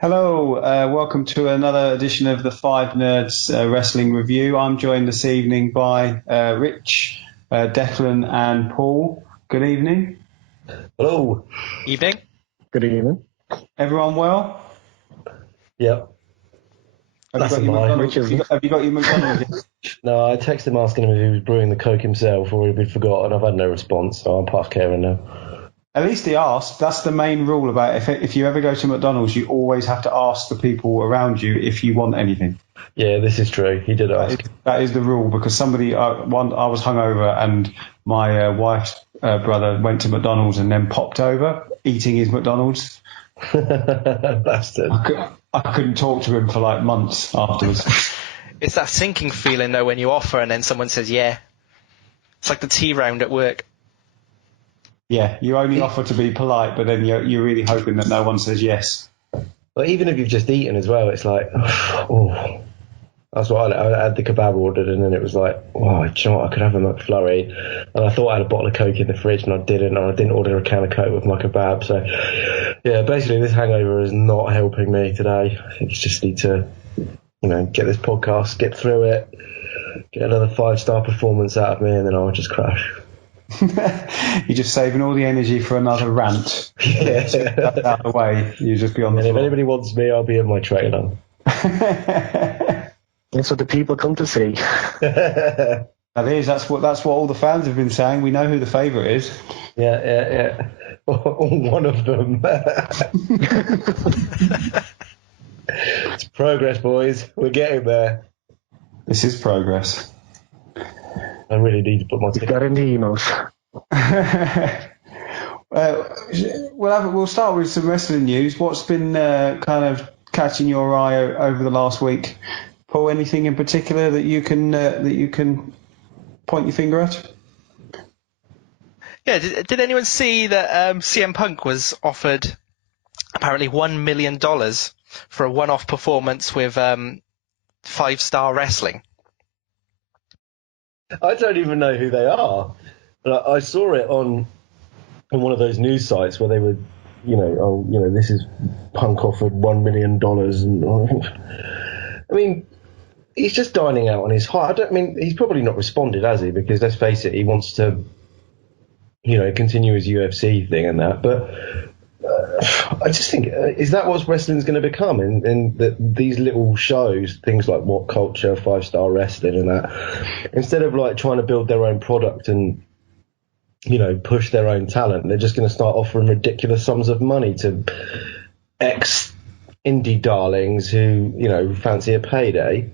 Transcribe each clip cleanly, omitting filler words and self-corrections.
Hello, welcome to another edition of the Five Nerds Wrestling Review. I'm joined this evening by Rich, Declan and Paul. Good evening. Hello. Evening. Good evening. Everyone well? Yep. Have you got your McDonald's yet? No, I texted him asking him if he was brewing the Coke himself or if he'd forgotten. I've had no response, so I'm past caring now. At least he asked. That's the main rule about if you ever go to McDonald's, you always have to ask the people around you if you want anything. Yeah, this is true. He did ask. That is the rule, because somebody, I was hungover and my wife's brother went to McDonald's and then popped over eating his McDonald's. Bastard. I couldn't talk to him for like months afterwards. It's that sinking feeling though when you offer and then someone says yeah. It's like the tea round at work. Yeah, you only offer to be polite, but then you're really hoping that no one says yes. But even if you've just eaten as well, it's like, oh, that's what I had the kebab ordered, and then it was like, oh, do you know what? I could have a McFlurry, and I thought I had a bottle of Coke in the fridge, and I didn't order a can of Coke with my kebab. So, yeah, basically this hangover is not helping me today. I think you just need to, get this podcast, get through it, get another 5-star performance out of me, and then I'll just crash. You're just saving all the energy for another rant. Yeah. That's out of the way. You just be on the floor. If anybody wants me, I'll be in my trailer. That's what the people come to see. That is. That's what all the fans have been saying. We know who the favourite is. Yeah. One of them. It's progress, boys. We're getting there. This is progress. I really need to put my... You've got into emails. We'll start with some wrestling news. What's been kind of catching your eye over the last week? Paul, anything in particular that you can point your finger at? Yeah, did anyone see that CM Punk was offered apparently $1 million for a one-off performance with 5-Star Wrestling? I don't even know who they are. But I saw it on one of those news sites where they were, this is Punk offered $1 million. And I mean, he's just dining out on his heart. He's probably not responded, has he? Because let's face it, he wants to, continue his UFC thing and that. But I just think, is that what wrestling's going to become? In these little shows, things like What Culture, 5-Star Wrestling and that, instead of like trying to build their own product and, push their own talent, they're just going to start offering ridiculous sums of money to ex-indie darlings who, fancy a payday.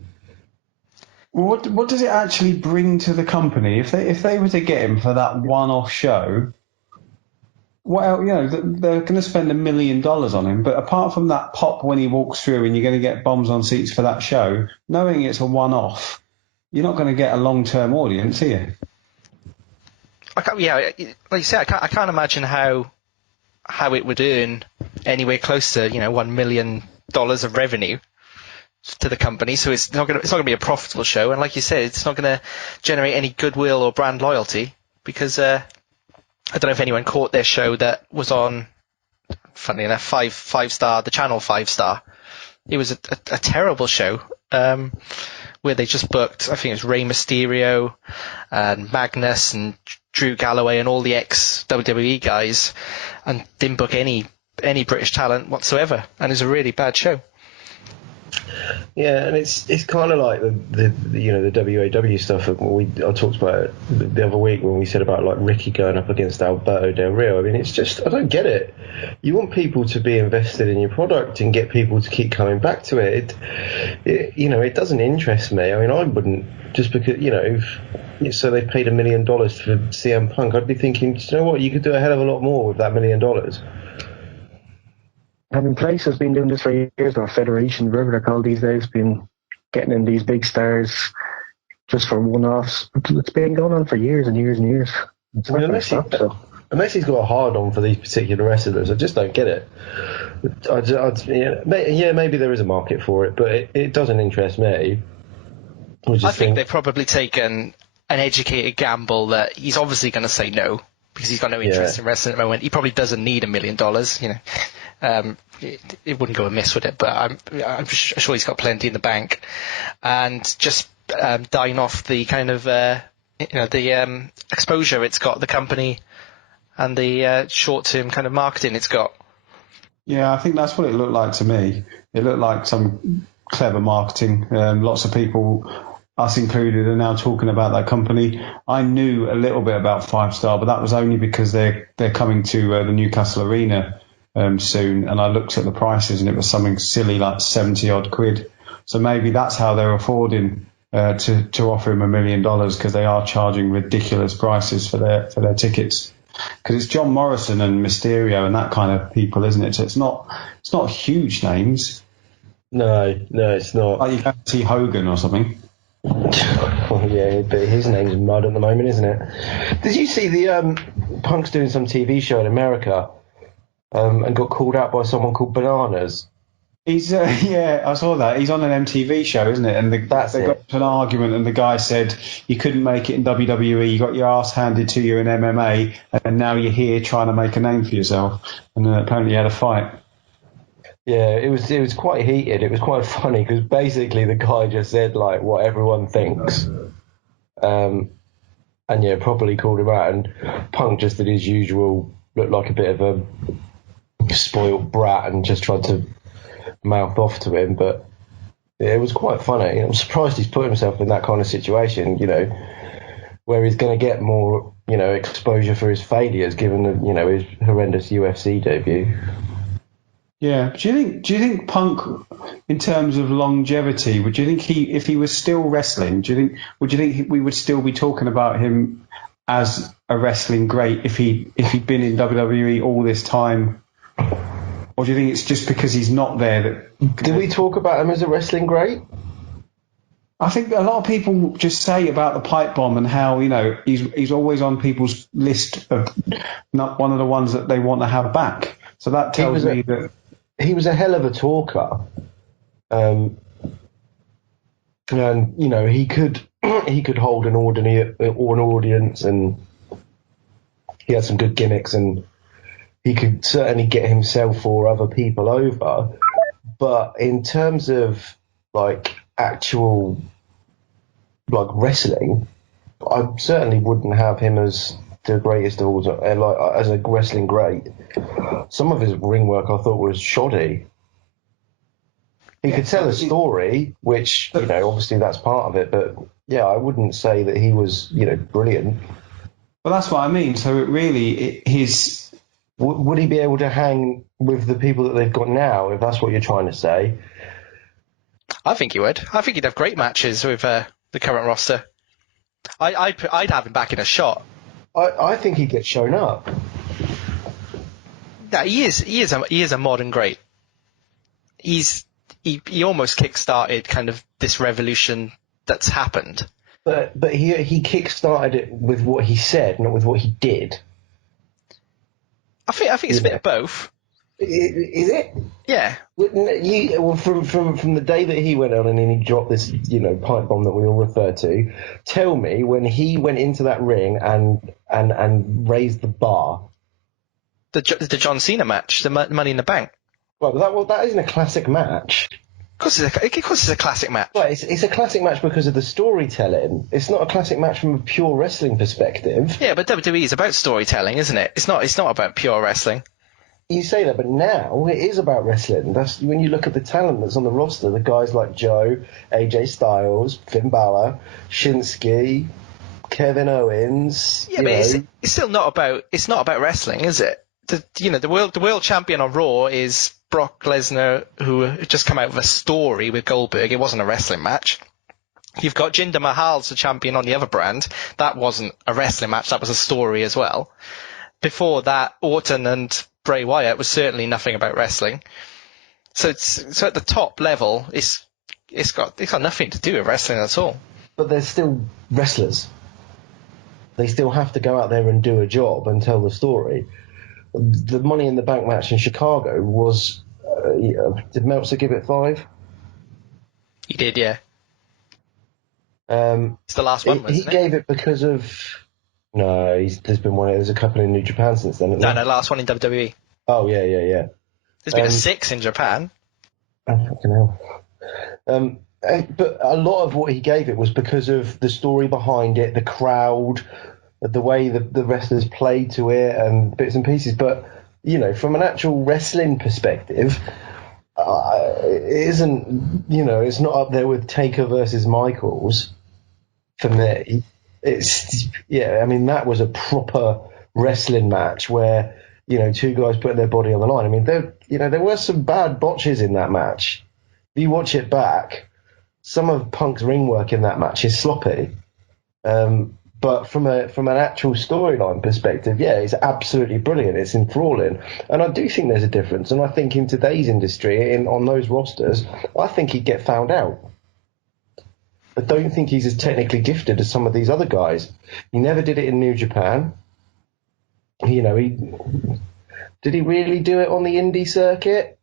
Well, what does it actually bring to the company if they were to get him for that one-off show? What else, they're going to spend $1 million on him, but apart from that pop when he walks through and you're going to get bombs on seats for that show, knowing it's a one-off, you're not going to get a long-term audience, are you? Like you say, I can't imagine how it would earn anywhere close to $1 million of revenue to the company. So it's not going to be a profitable show, and like you said, it's not going to generate any goodwill or brand loyalty because. I don't know if anyone caught their show that was on, funnily enough, 5-Star, the channel 5-Star. It was a terrible show where they just booked, I think it was Rey Mysterio and Magnus and Drew Galloway and all the ex-WWE guys, and didn't book any British talent whatsoever. And it was a really bad show. Yeah, and it's kind of like the WAW stuff. I talked about it the other week when we said about like Ricky going up against Alberto Del Rio. I mean, it's just, I don't get it. You want people to be invested in your product and get people to keep coming back to it. It doesn't interest me. I mean, I wouldn't, just because so they paid $1 million for CM Punk. I'd be thinking, do you know what? You could do a hell of a lot more with that $1 million. Place has been doing this for years, or Federation, whatever they're called these days, been getting in these big stars just for one-offs. It's been going on for years and years and years. Unless he's got a hard-on for these particular wrestlers, I just don't get it. Maybe there is a market for it, but it doesn't interest me. I think they've probably taken an educated gamble that he's obviously going to say no because he's got no interest in wrestling at the moment. He probably doesn't need $1 million, it wouldn't go amiss with it. But I'm sure he's got plenty in the bank, and just dying off the kind of the exposure it's got, the company, and the short-term kind of marketing it's got. Yeah, I think that's what it looked like to me. It looked like some clever marketing. Lots of people, us included, are now talking about that company. I knew a little bit about 5 Star, but that was only because they're coming to the Newcastle Arena soon, and I looked at the prices and it was something silly like 70 odd quid. So maybe that's how they're affording to offer him $1 million, because they are charging ridiculous prices for their tickets. Because it's John Morrison and Mysterio and that kind of people, isn't it? So it's not huge names. No, it's not. Like you go to see Hogan or something. Well, yeah, but his name's mud at the moment, isn't it? Did you see the Punk's doing some TV show in America and got called out by someone called Bananas? He's yeah, I saw that. He's on an MTV show, isn't it? And they got into an argument, and the guy said, "You couldn't make it in WWE. You got your ass handed to you in MMA, and now you're here trying to make a name for yourself." And apparently, you had a fight. Yeah, it was quite heated. It was quite funny because basically the guy just said like what everyone thinks, and yeah, properly called him out. And Punk just did his usual, looked like a bit of a spoiled brat, and just tried to mouth off to him. But yeah, it was quite funny. I'm surprised he's put himself in that kind of situation, where he's going to get more, exposure for his failures, given the, his horrendous UFC debut. Yeah. Do you think Punk, in terms of longevity, would you think if he was still wrestling, would you think we would still be talking about him as a wrestling great if he'd been in WWE all this time? Or do you think it's just because he's not there that... Do we talk about him as a wrestling great? I think a lot of people just say about the pipe bomb and how, he's always on people's list of not one of the ones that they want to have back. So that tells me that... He was a hell of a talker. And, he could hold an audience, and he had some good gimmicks, and he could certainly get himself or other people over. But in terms of actual wrestling, I certainly wouldn't have him as the greatest of all time, as a wrestling great. Some of his ring work I thought was shoddy. He could tell a story, which, obviously that's part of it, but yeah, I wouldn't say that he was, brilliant. Well, that's what I mean. So would he be able to hang with the people that they've got now, if that's what you're trying to say? I think he would. I think he'd have great matches with the current roster. I'd have him back in a shot. I think he'd get shown up. Yeah, he is a modern great. He almost kick-started kind of this revolution that's happened. But he kick-started it with what he said, not with what he did. I think it's a bit of both. Is it? Yeah. From the day that he went on and then he dropped this, pipe bomb that we all refer to, tell me when he went into that ring and raised the bar. The John Cena match, the Money in the Bank. Well, that isn't a classic match. Of course it's a classic match. Well, it's a classic match because of the storytelling. It's not a classic match from a pure wrestling perspective. Yeah, but WWE is about storytelling, isn't it? It's not about pure wrestling. You say that, but now it is about wrestling. That's when you look at the talent that's on the roster. The guys like Joe, AJ Styles, Finn Balor, Shinsuke, Kevin Owens. Yeah, but it's still not about wrestling, is it? The world champion on Raw is Brock Lesnar, who had just come out with a story with Goldberg. It wasn't a wrestling match. You've got Jinder Mahal's the champion on the other brand. That wasn't a wrestling match. That was a story as well. Before that, Orton and Bray Wyatt was certainly nothing about wrestling. So at the top level, it's got nothing to do with wrestling at all. But they're still wrestlers. They still have to go out there and do a job and tell the story. The Money in the Bank match in Chicago was... did Meltzer give it 5? He did, yeah. It's the last one, wasn't it? He gave it because of... No, there's a couple in New Japan since then. No, last one in WWE. Oh, yeah. There's been a 6 in Japan. Oh, fucking hell. But a lot of what he gave it was because of the story behind it, the crowd, the way the wrestlers played to it, and bits and pieces. But, you know, from an actual wrestling perspective, it isn't, you know, it's not up there with Taker versus Michaels for me. I mean, that was a proper wrestling match where, you know, two guys putting their body on the line. I mean, there were some bad botches in that match. If you watch it back, some of Punk's ring work in that match is sloppy. But from an actual storyline perspective, yeah, it's absolutely brilliant. It's enthralling. And I do think there's a difference. And I think in today's industry, on those rosters, I think he'd get found out. I don't think he's as technically gifted as some of these other guys. He never did it in New Japan. You know, did he really do it on the indie circuit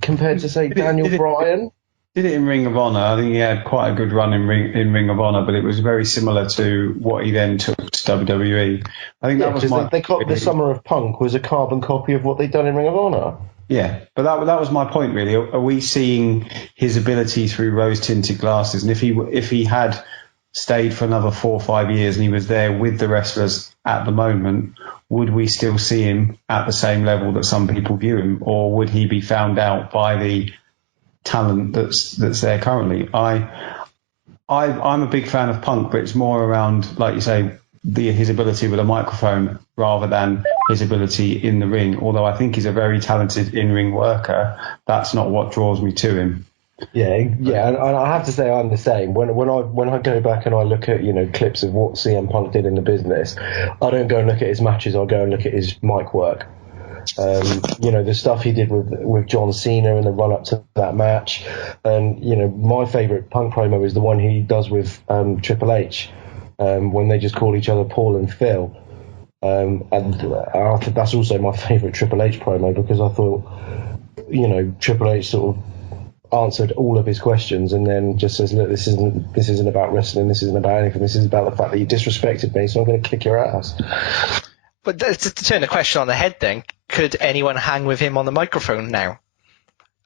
compared to, say, Daniel Bryan? Did it in Ring of Honor. I think he had quite a good run in Ring of Honor, but it was very similar to what he then took to WWE. I think that was the Summer of Punk was a carbon copy of what they'd done in Ring of Honor. Yeah, but that was my point really. Are we seeing his ability through rose-tinted glasses? And if he had stayed for another 4 or 5 years and he was there with the wrestlers at the moment, would we still see him at the same level that some people view him, or would he be found out by the talent that's there currently? I'm a big fan of Punk, but it's more around, like you say, his ability with a microphone rather than his ability in the ring. Although I think he's a very talented in-ring worker, that's not what draws me to him. Yeah, and I have to say I'm the same. When I go back and I look at, you know, clips of what CM Punk did in the business, I don't go and look at his matches. I go and look at his mic work. You know, the stuff he did with John Cena in the run up to that match, and you know, my favourite Punk promo is the one he does with Triple H when they just call each other Paul and Phil, and I think that's also my favourite Triple H promo, because I thought, you know, Triple H sort of answered all of his questions and then just says, look, this isn't about wrestling, this isn't about anything, this is about the fact that you disrespected me, so I'm going to kick your ass. But to turn the question on the head then, could anyone hang with him on the microphone now,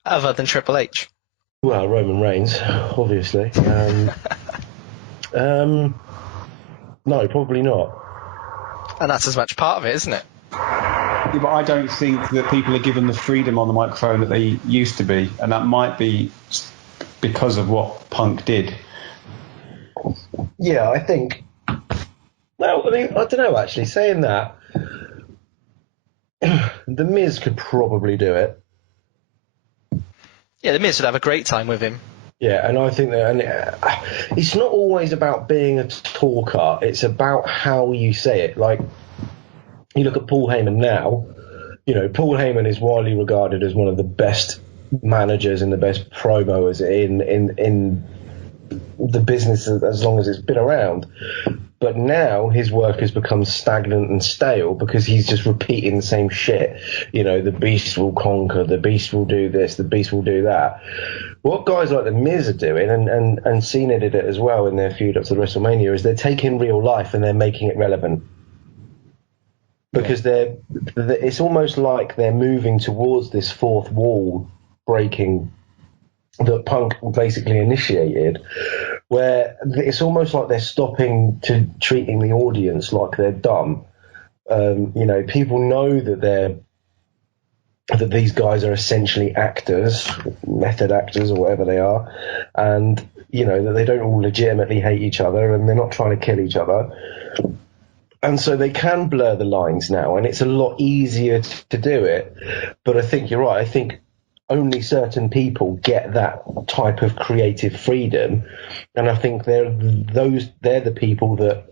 other than Triple H? Well, Roman Reigns, obviously. No, probably not. And that's as much part of it, isn't it? Yeah, but I don't think that people are given the freedom on the microphone that they used to be, and that might be because of what Punk did. Yeah, I think... Well, I mean, I don't know, actually. Saying that, The Miz could probably do it. Yeah, The Miz would have a great time with him. Yeah, and I think that, and it's not always about being a talker. It's about how you say it. Like, you look at Paul Heyman now. You know, Paul Heyman is widely regarded as one of the best managers and the best promoters in the business as long as it's been around. But now his work has become stagnant and stale because he's just repeating the same shit. You know, the Beast will conquer, the Beast will do this, the Beast will do that. What guys like The Miz are doing, and Cena did it as well in their feud up to WrestleMania, is they're taking real life and they're making it relevant. Because it's almost like they're moving towards this fourth wall breaking that Punk basically initiated, where it's almost like they're stopping to treating the audience like they're dumb. You know, people know that these guys are essentially actors, method actors or whatever they are, and you know that they don't all legitimately hate each other and they're not trying to kill each other. And so they can blur the lines now, and it's a lot easier to do it. But I think you're right. I think only certain people get that type of creative freedom, and I think they're the people that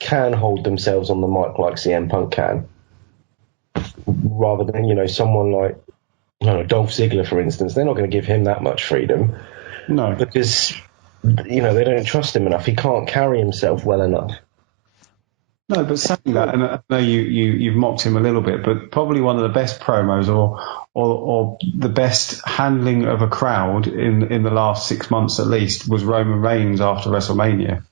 can hold themselves on the mic like CM Punk can, rather than, you know, someone like, I don't know, Dolph Ziggler, for instance. They're not going to give him that much freedom. No, because, you know, they don't trust him enough. He can't carry himself well enough. No, but saying that, and I know you've mocked him a little bit, but probably one of the best promos or the best handling of a crowd in the last 6 months at least was Roman Reigns after WrestleMania.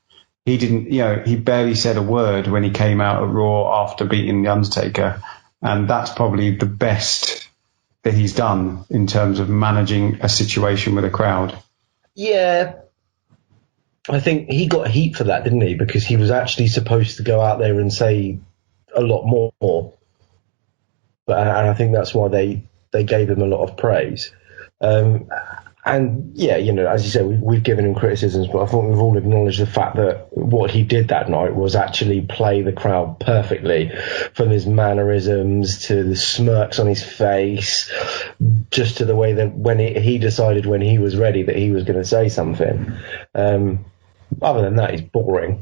He didn't, you know, he barely said a word when he came out at Raw after beating The Undertaker, and that's probably the best that he's done in terms of managing a situation with a crowd. Yeah. I think he got heat for that, didn't he? Because he was actually supposed to go out there and say a lot more. And I think that's why they gave him a lot of praise. And yeah, as you said, we've given him criticisms, but I thought we've all acknowledged the fact that what he did that night was actually play the crowd perfectly, from his mannerisms to the smirks on his face, just to the way that when he decided when he was ready that he was going to say something. Other than that, he's boring.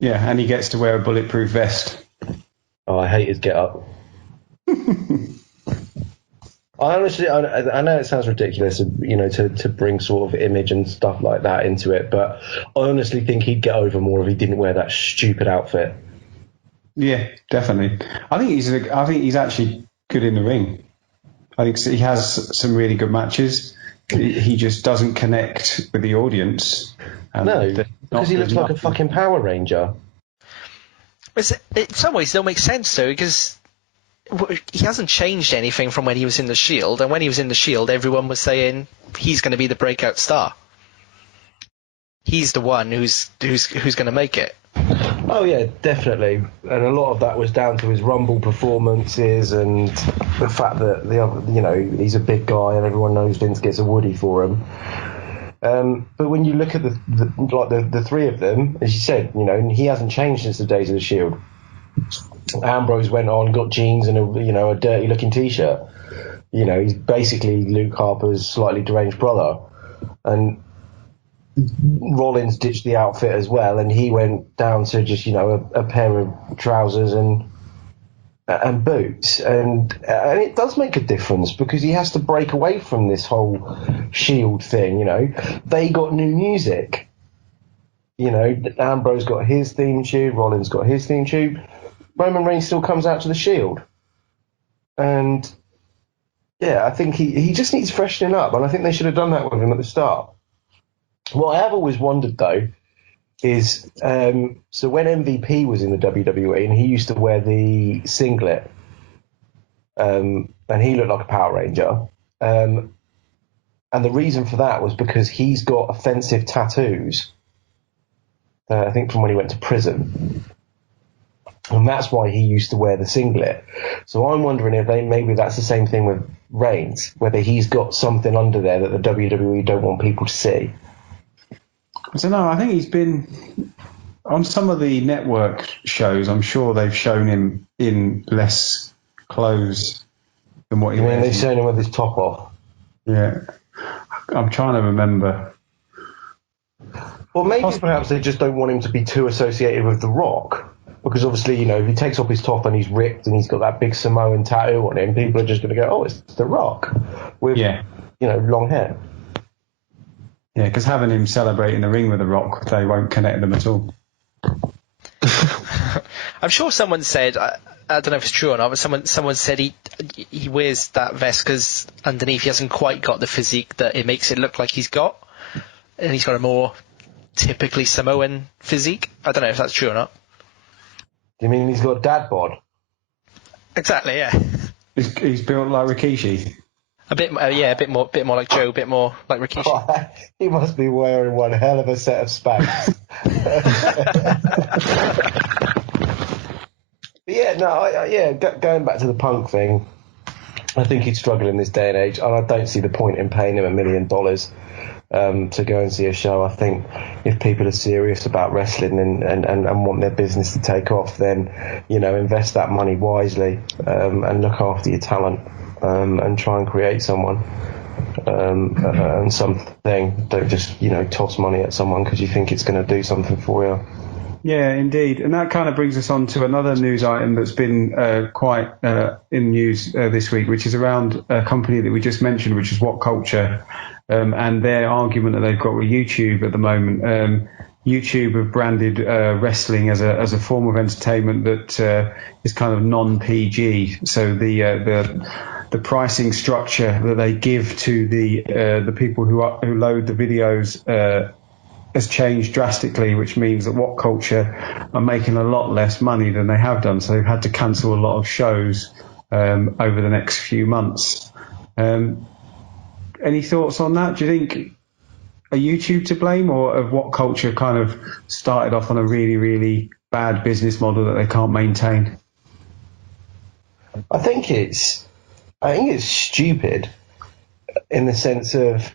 Yeah, and he gets to wear a bulletproof vest. Oh, I hate his get-up. I know it sounds ridiculous, to bring sort of image and stuff like that into it, but I honestly think he'd get over more if he didn't wear that stupid outfit. Yeah, definitely. I think he's actually good in the ring. I think he has some really good matches. He just doesn't connect with the audience. No, because he looks like a fucking Power Ranger. In some ways, it don't make sense though, because he hasn't changed anything from when he was in the Shield, and when he was in the Shield, everyone was saying he's going to be the breakout star. He's the one who's going to make it. Oh yeah, definitely, and a lot of that was down to his Rumble performances and the fact that he's a big guy and everyone knows Vince gets a Woody for him. But when you look at the three of them, as you said, he hasn't changed since the days of the Shield. Ambrose went on, got jeans and a dirty looking t-shirt. He's basically Luke Harper's slightly deranged brother, and Rollins ditched the outfit as well, and he went down to just a pair of trousers and boots, and it does make a difference because he has to break away from this whole Shield thing. They got new music. Ambrose got his theme tune, Rollins got his theme tune. Roman Reigns still comes out to the Shield. And, yeah, I think he just needs freshening up, and I think they should have done that with him at the start. What I have always wondered, though, is so when MVP was in the WWE, and he used to wear the singlet, and he looked like a Power Ranger, and the reason for that was because he's got offensive tattoos, I think from when he went to prison. And that's why he used to wear the singlet. So I'm wondering if maybe that's the same thing with Reigns, whether he's got something under there that the WWE don't want people to see. I don't know. I think he's been on some of the network shows. I'm sure they've shown him in less clothes than what he wears. They've shown him with his top off. Yeah. I'm trying to remember. Well, maybe perhaps they just don't want him to be too associated with The Rock. Because obviously, if he takes off his top and he's ripped and he's got that big Samoan tattoo on him, people are just going to go, oh, it's The Rock with, long hair. Yeah, because having him celebrate in the ring with The Rock, they won't connect them at all. I'm sure someone said, I don't know if it's true or not, but someone said he wears that vest because underneath he hasn't quite got the physique that it makes it look like he's got. And he's got a more typically Samoan physique. I don't know if that's true or not. Do you mean he's got a dad bod? Exactly, yeah. He's built like Rikishi. A bit more like Joe, a bit more like Rikishi. Oh, he must be wearing one hell of a set of Spanx. Going back to the Punk thing, I think he'd struggle in this day and age, and I don't see the point in paying him $1 million to go and see a show. I think if people are serious about wrestling and want their business to take off, then invest that money wisely and look after your talent and try and create someone and something. Don't just toss money at someone because you think it's going to do something for you. Yeah, indeed. And that kind of brings us on to another news item that's been quite in news this week, which is around a company that we just mentioned, which is What Culture, and their argument that they've got with YouTube at the moment. YouTube have branded wrestling as a form of entertainment that is kind of non-PG. So the pricing structure that they give to the people who load the videos has changed drastically, which means that What Culture are making a lot less money than they have done. So they've had to cancel a lot of shows over the next few months. Any thoughts on that? Do you think are YouTube to blame, or have What Culture kind of started off on a really, really bad business model that they can't maintain? I think it's stupid in the sense of,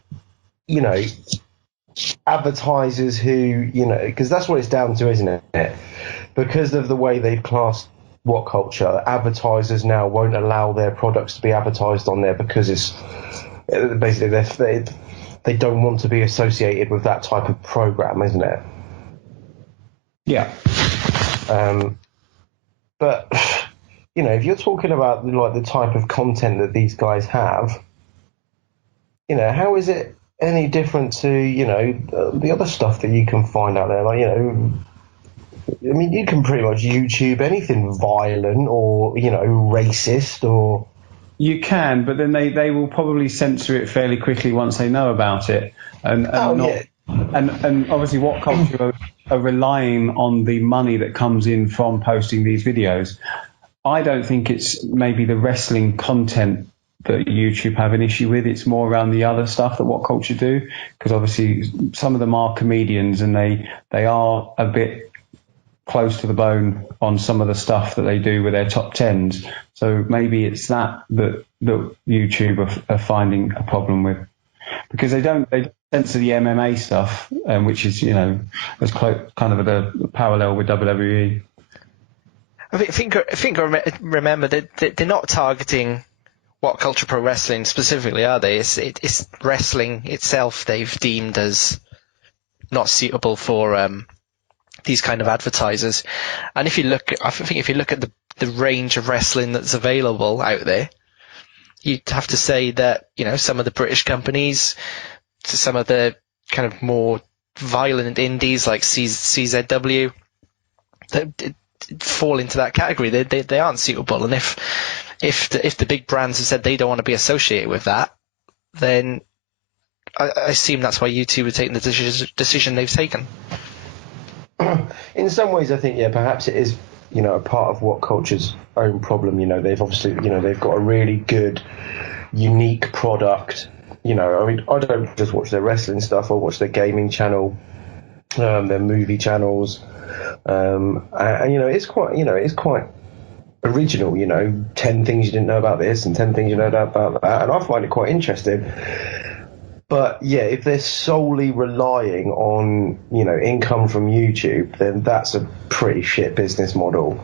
advertisers who, because that's what it's down to, isn't it? Because of the way they've classed What Culture, advertisers now won't allow their products to be advertised on there because it's basically they don't want to be associated with that type of program, isn't it? Yeah. But if you're talking about like the type of content that these guys have, how is it any different to the other stuff that you can find out there? Like, I mean, you can pretty much YouTube anything violent or racist or. You can, but then they will probably censor it fairly quickly once they know about it. And obviously What Culture are relying on the money that comes in from posting these videos. I don't think it's maybe the wrestling content that YouTube have an issue with. It's more around the other stuff that What Culture do, because obviously some of them are comedians and they are a bit close to the bone on some of the stuff that they do with their top tens. So maybe it's that YouTube are finding a problem with, because they censor the MMA stuff, which is as close, kind of a parallel with WWE. I think I remember that they're not targeting What Culture Pro Wrestling specifically, are they? It's wrestling itself they've deemed as not suitable for these kind of advertisers. And if you look at the range of wrestling that's available out there, you'd have to say that some of the British companies, to some of the kind of more violent indies like CZW, that fall into that category. They aren't suitable. And if the big brands have said they don't want to be associated with that, then I assume that's why YouTube are taking the decision they've taken. In some ways, I think, perhaps it is, a part of What Culture's own problem. They've obviously, they've got a really good, unique product. I mean, I don't just watch their wrestling stuff. I watch their gaming channel, their movie channels, and it's quite original. 10 things you didn't know about this and 10 things you know about that, and I find it quite interesting. But yeah, if they're solely relying on, income from YouTube, then that's a pretty shit business model.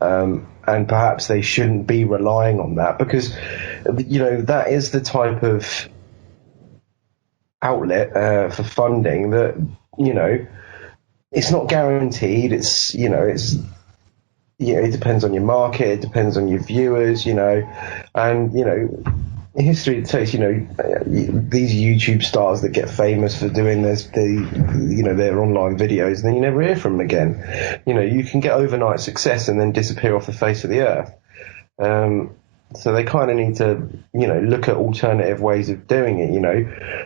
And perhaps they shouldn't be relying on that, because, that is the type of outlet for funding that, it's not guaranteed. It depends on your market, it depends on your viewers, and, history takes, these YouTube stars that get famous for doing their online videos, and then you never hear from them again. You can get overnight success and then disappear off the face of the earth. So they kind of need to, look at alternative ways of doing it,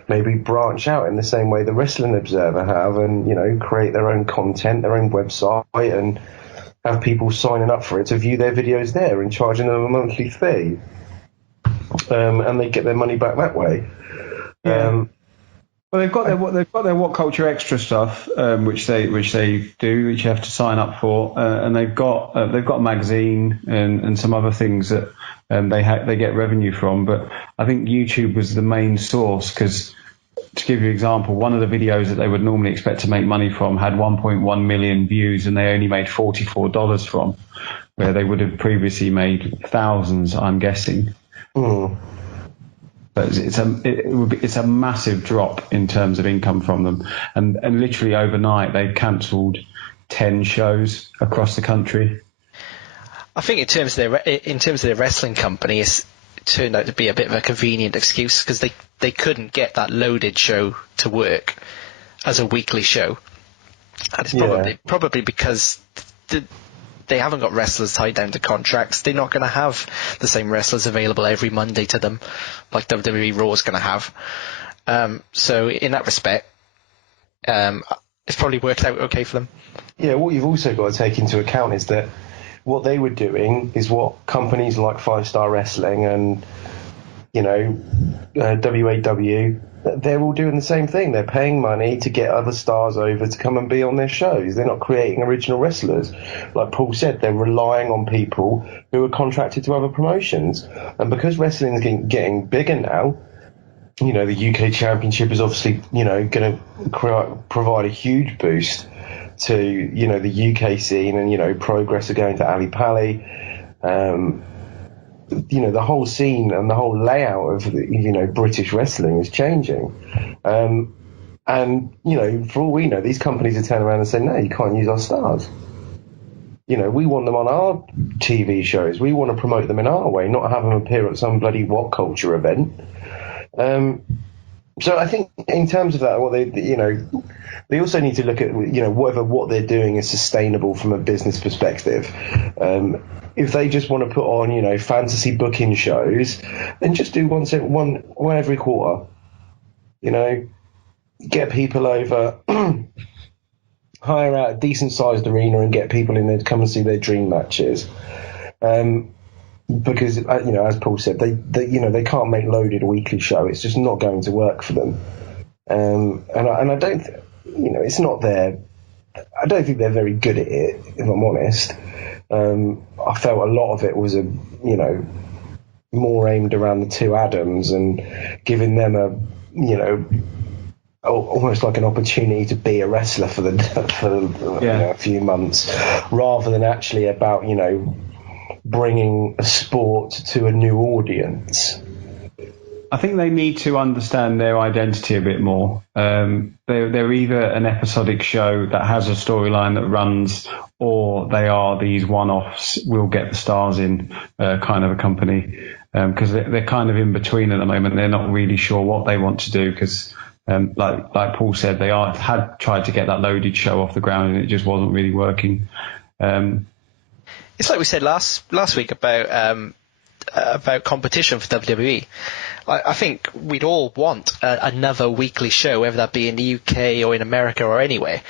maybe branch out in the same way the Wrestling Observer have, and, create their own content, their own website, and have people signing up for it to view their videos there and charging them a monthly fee. And they get their money back that way. Yeah. Well, they've got their What Culture Extra stuff, which they do, which you have to sign up for, and they've got a magazine and some other things that they get revenue from. But I think YouTube was the main source, because, to give you an example, one of the videos that they would normally expect to make money from had 1.1 million views, and they only made $44 from, where they would have previously made thousands, I'm guessing. But it's a massive drop in terms of income from them, and literally overnight they've cancelled 10 shows across the country. I think in terms of their wrestling company, it turned out to be a bit of a convenient excuse, because they couldn't get that Loaded show to work as a weekly show, and it's probably because they haven't got wrestlers tied down to contracts. They're not going to have the same wrestlers available every Monday to them like WWE Raw is going to have. So in that respect, it's probably worked out okay for them. Yeah, what you've also got to take into account is that what they were doing is what companies like 5-Star Wrestling and, WAW, they're all doing the same thing. They're paying money to get other stars over to come and be on their shows. They're not creating original wrestlers. Like Paul said, they're relying on people who are contracted to other promotions. And because wrestling is getting bigger now, the UK Championship is obviously, going to provide a huge boost to, the UK scene, and, Progress are going to Ali Pali. The whole scene and the whole layout of, British wrestling is changing. And, for all we know, these companies are turning around and saying, no, you can't use our stars. We want them on our TV shows. We want to promote them in our way, not have them appear at some bloody What Culture event. So I think in terms of that, they also need to look at, whether what they're doing is sustainable from a business perspective. If they just want to put on, fantasy booking shows, then just do one every quarter. Get people over, hire out a decent-sized arena and get people in there to come and see their dream matches. Because, as Paul said, they can't make loaded a weekly show. It's just not going to work for them. And I don't, it's not their. I don't think they're very good at it, if I'm honest. I felt a lot of it was more aimed around the two Adams and giving them almost like an opportunity to be a wrestler for a few months, rather than actually about bringing a sport to a new audience. I think they need to understand their identity a bit more. They're either an episodic show that has a storyline that runs, or they are these one-offs, we'll get the stars in kind of a company. Because they're kind of in between at the moment. They're not really sure what they want to do because, like Paul said, they had tried to get that loaded show off the ground and it just wasn't really working. It's like we said last week about competition for WWE. I think we'd all want another weekly show, whether that be in the UK or in America or anywhere.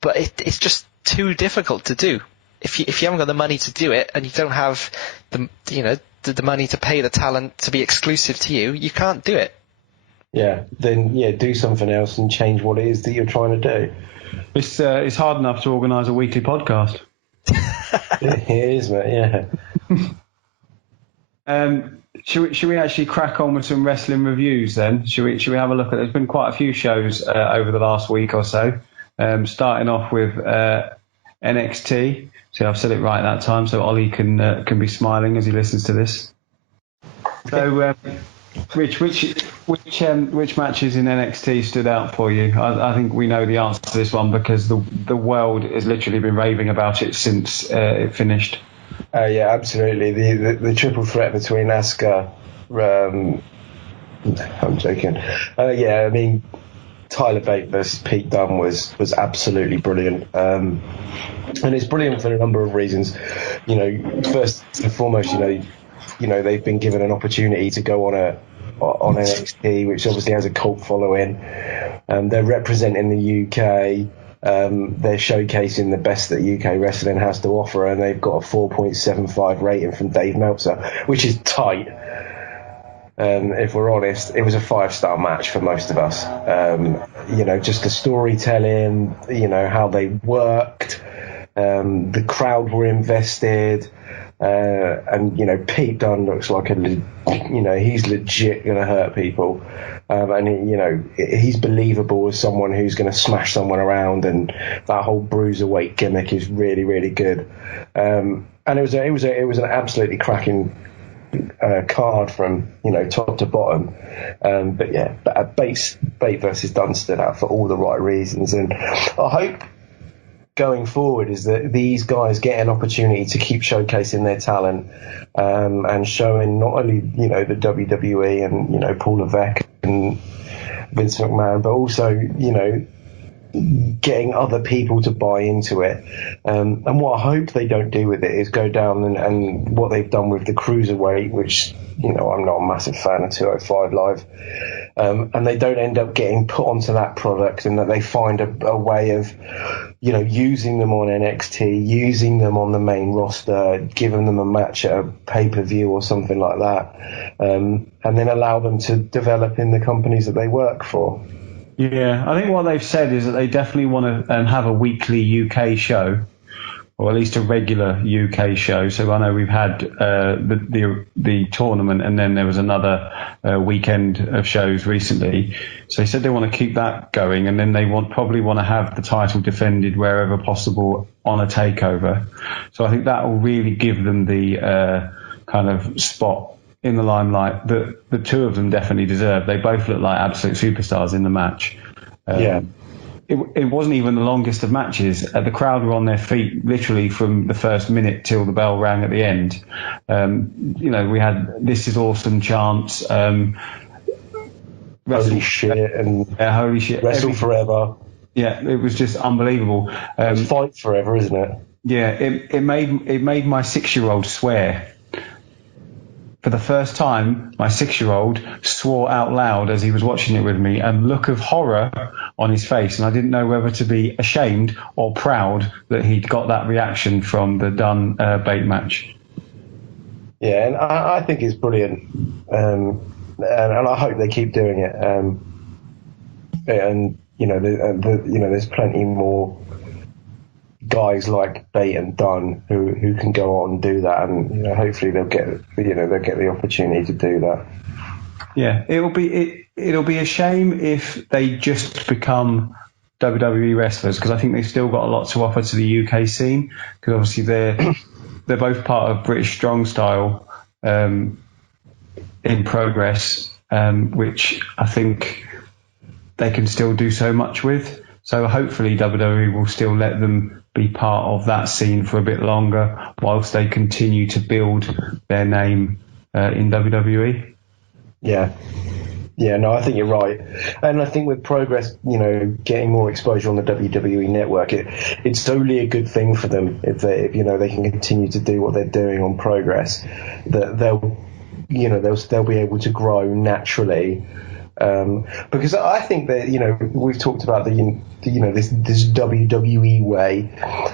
But it's just too difficult to do. If you haven't got the money to do it and you don't have the money to pay the talent to be exclusive to you, you can't do it. Yeah, then do something else and change what it is that you're trying to do. It's hard enough to organise a weekly podcast. It is, mate. Yeah. Should we actually crack on with some wrestling reviews then? Should we have a look at? There's been quite a few shows over the last week or so. Starting off with NXT. So I've said it right that time, so Ollie can be smiling as he listens to this. So, Rich, which matches in NXT stood out for you? I think we know the answer to this one because the world has literally been raving about it since it finished. Yeah, absolutely. The triple threat between Asuka. I'm joking. Yeah, I mean, Tyler Bate versus Pete Dunne was absolutely brilliant. And it's brilliant for a number of reasons. First and foremost, they've been given an opportunity to go on NXT, which obviously has a cult following. They're representing the UK. They're showcasing the best that UK wrestling has to offer, and they've got a 4.75 rating from Dave Meltzer, which is tight. If we're honest, it was a 5-star match for most of us. Just the storytelling, how they worked, the crowd were invested, and Pete Dunne looks like he's legit going to hurt people. And he's believable as someone who's going to smash someone around, and that whole bruiserweight gimmick is really, really good. And it was an absolutely cracking card from top to bottom. But yeah, Bate versus Dunne stood out for all the right reasons, and I hope going forward is that these guys get an opportunity to keep showcasing their talent and showing not only the WWE and Paul Levesque and Vince McMahon, but also getting other people to buy into it. And what I hope they don't do with it is go down and what they've done with the cruiserweight, which I'm not a massive fan of 205 Live. And they don't end up getting put onto that product, and that they find a way of using them on NXT, using them on the main roster, giving them a match at a pay-per-view or something like that, and then allow them to develop in the companies that they work for. Yeah, I think what they've said is that they definitely want to have a weekly UK show, or at least a regular UK show. So I know we've had the tournament, and then there was another weekend of shows recently. So they said they want to keep that going, and then they probably want to have the title defended wherever possible on a takeover. So I think that will really give them the kind of spot in the limelight that the two of them definitely deserve. They both look like absolute superstars in the match. It wasn't even the longest of matches. The crowd were on their feet literally from the first minute till the bell rang at the end. We had "This is awesome" chants. Holy shit and holy shit! Wrestle forever. Yeah, it was just unbelievable. It's fight forever, isn't it? Yeah, it made my 6-year-old swear. For the first time, my 6-year-old swore out loud as he was watching it with me, and look of horror on his face, and I didn't know whether to be ashamed or proud that he'd got that reaction from the Dunn bait match. Yeah, and I think it's brilliant, and I hope they keep doing it. There's plenty more guys like Bate and Dunn who can go on and do that, and hopefully they'll get the opportunity to do that. Yeah, it'll be a shame if they just become WWE wrestlers, because I think they've still got a lot to offer to the UK scene, because obviously they're both part of British Strong Style in progress, which I think they can still do so much with. So hopefully WWE will still let them be part of that scene for a bit longer whilst they continue to build their name in WWE. Yeah, no, I think you're right, and I think with Progress, getting more exposure on the WWE network, it's only a good thing for them if they can continue to do what they're doing on Progress, that they'll be able to grow naturally. Because I think that we've talked about this WWE way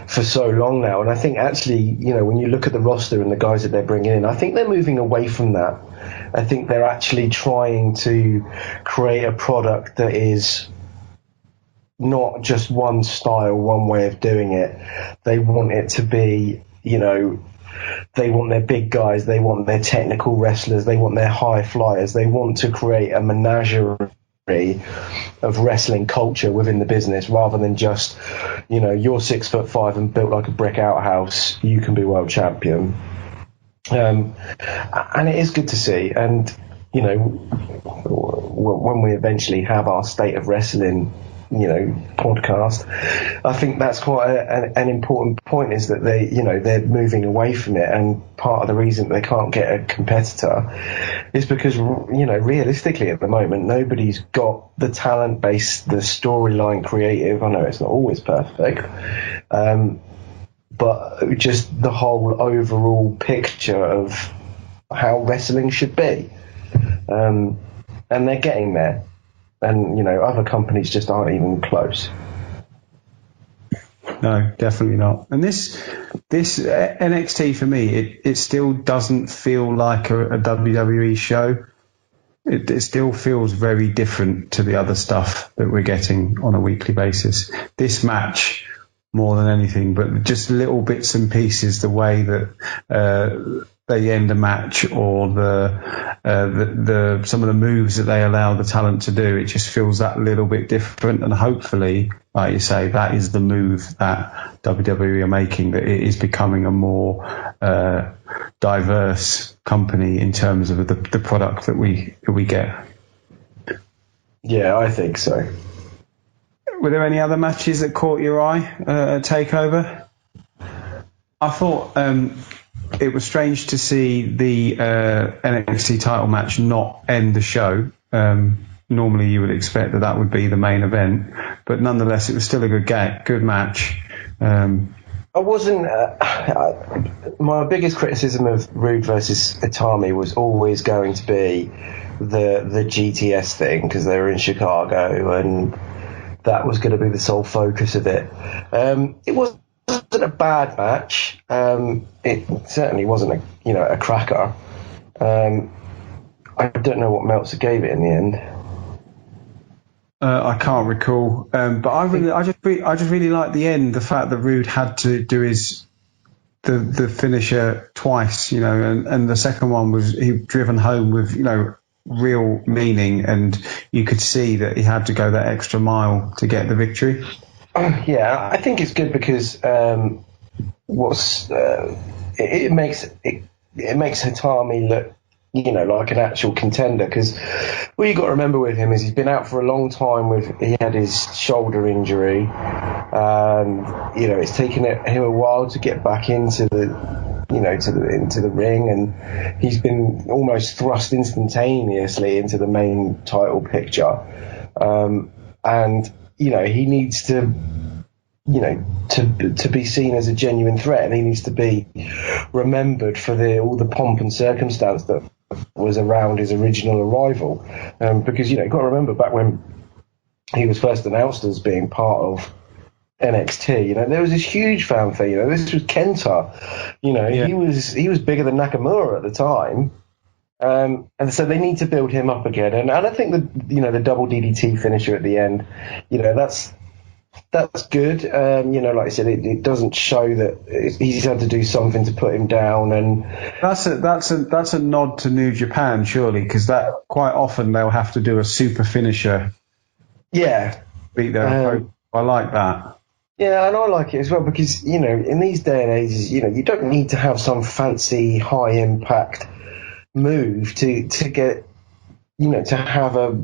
for so long now, and I think actually when you look at the roster and the guys that they're bringing in, I think they're moving away from that. I think they're actually trying to create a product that is not just one style, one way of doing it. They want it to be, they want their big guys, they want their technical wrestlers, they want their high flyers. They want to create a menagerie of wrestling culture within the business, rather than just, you're 6'5" and built like a brick outhouse, you can be world champion. And it is good to see. And, when we eventually have our State of Wrestling, podcast, I think that's quite an important point, is that they're moving away from it. And part of the reason they can't get a competitor is because, realistically at the moment, nobody's got the talent base, the storyline creative. I know it's not always perfect. But just the whole overall picture of how wrestling should be. And they're getting there. And, other companies just aren't even close. No, definitely not. And this NXT, for me, it still doesn't feel like a WWE show. It still feels very different to the other stuff that we're getting on a weekly basis. This match, more than anything, but just little bits and pieces, the way that they end a match, or the some of the moves that they allow the talent to do, it just feels that little bit different. And hopefully, like you say, that is the move that WWE are making, that it is becoming a more diverse company in terms of the product that we get. Yeah, I think so. Were there any other matches that caught your eye at TakeOver? I thought it was strange to see the NXT title match not end the show. Normally you would expect that would be the main event, but nonetheless it was still a good match. I wasn't... my biggest criticism of Rude versus Itami was always going to be the GTS thing, because they were in Chicago and that was going to be the sole focus of it. It wasn't a bad match. It certainly wasn't a cracker. I don't know what Meltzer gave it in the end. I can't recall, but I just really liked the end. The fact that Rude had to do the finisher twice, and the second one was he driven home with real meaning, and you could see that he had to go that extra mile to get the victory. Yeah, I think it's good because it makes Hitami look like an actual contender, because what you got to remember with him is he's been out for a long time he had his shoulder injury, and it's taken him a while to get back into the into the ring, and he's been almost thrust instantaneously into the main title picture, and he needs to to be seen as a genuine threat, and he needs to be remembered for all the pomp and circumstance that was around his original arrival, because you've got to remember back when he was first announced as being part of NXT, there was this huge fanfare. This was Kenta, he was bigger than Nakamura at the time, and so they need to build him up again. And I think the double DDT finisher at the end, that's good. Like I said, it doesn't show that he's had to do something to put him down, and that's a nod to New Japan, surely, because that quite often they'll have to do a super finisher. Yeah, beat their opponent. I like that. Yeah, and I like it as well because in these day and ages, you don't need to have some fancy high impact move to get to have a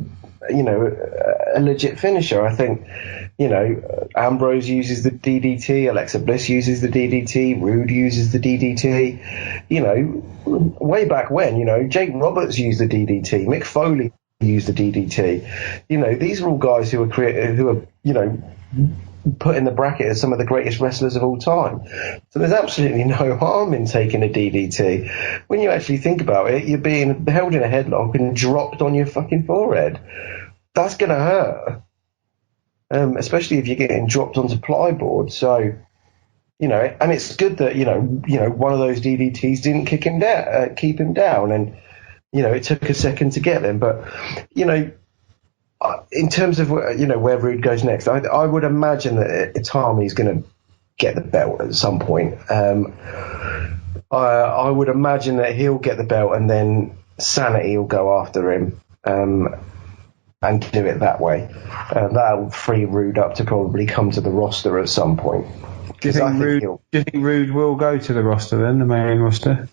legit finisher. I think. Ambrose uses the DDT, Alexa Bliss uses the DDT, Rude uses the DDT. Way back when, Jake Roberts used the DDT, Mick Foley used the DDT. These are all guys who are put in the bracket as some of the greatest wrestlers of all time. So there's absolutely no harm in taking a DDT. When you actually think about it, you're being held in a headlock and dropped on your fucking forehead. That's going to hurt. Especially if you're getting dropped onto plyboard. So, and it's good that, one of those DDTs didn't keep him down. And, it took a second to get them. But, in terms of, where Rude goes next, I would imagine that Itami's going to get the belt at some point. I would imagine that he'll get the belt and then Sanity will go after him. And do it that way. That'll free Rude up to probably come to the roster at some point. Do you think Rude will go to the roster then, the main roster?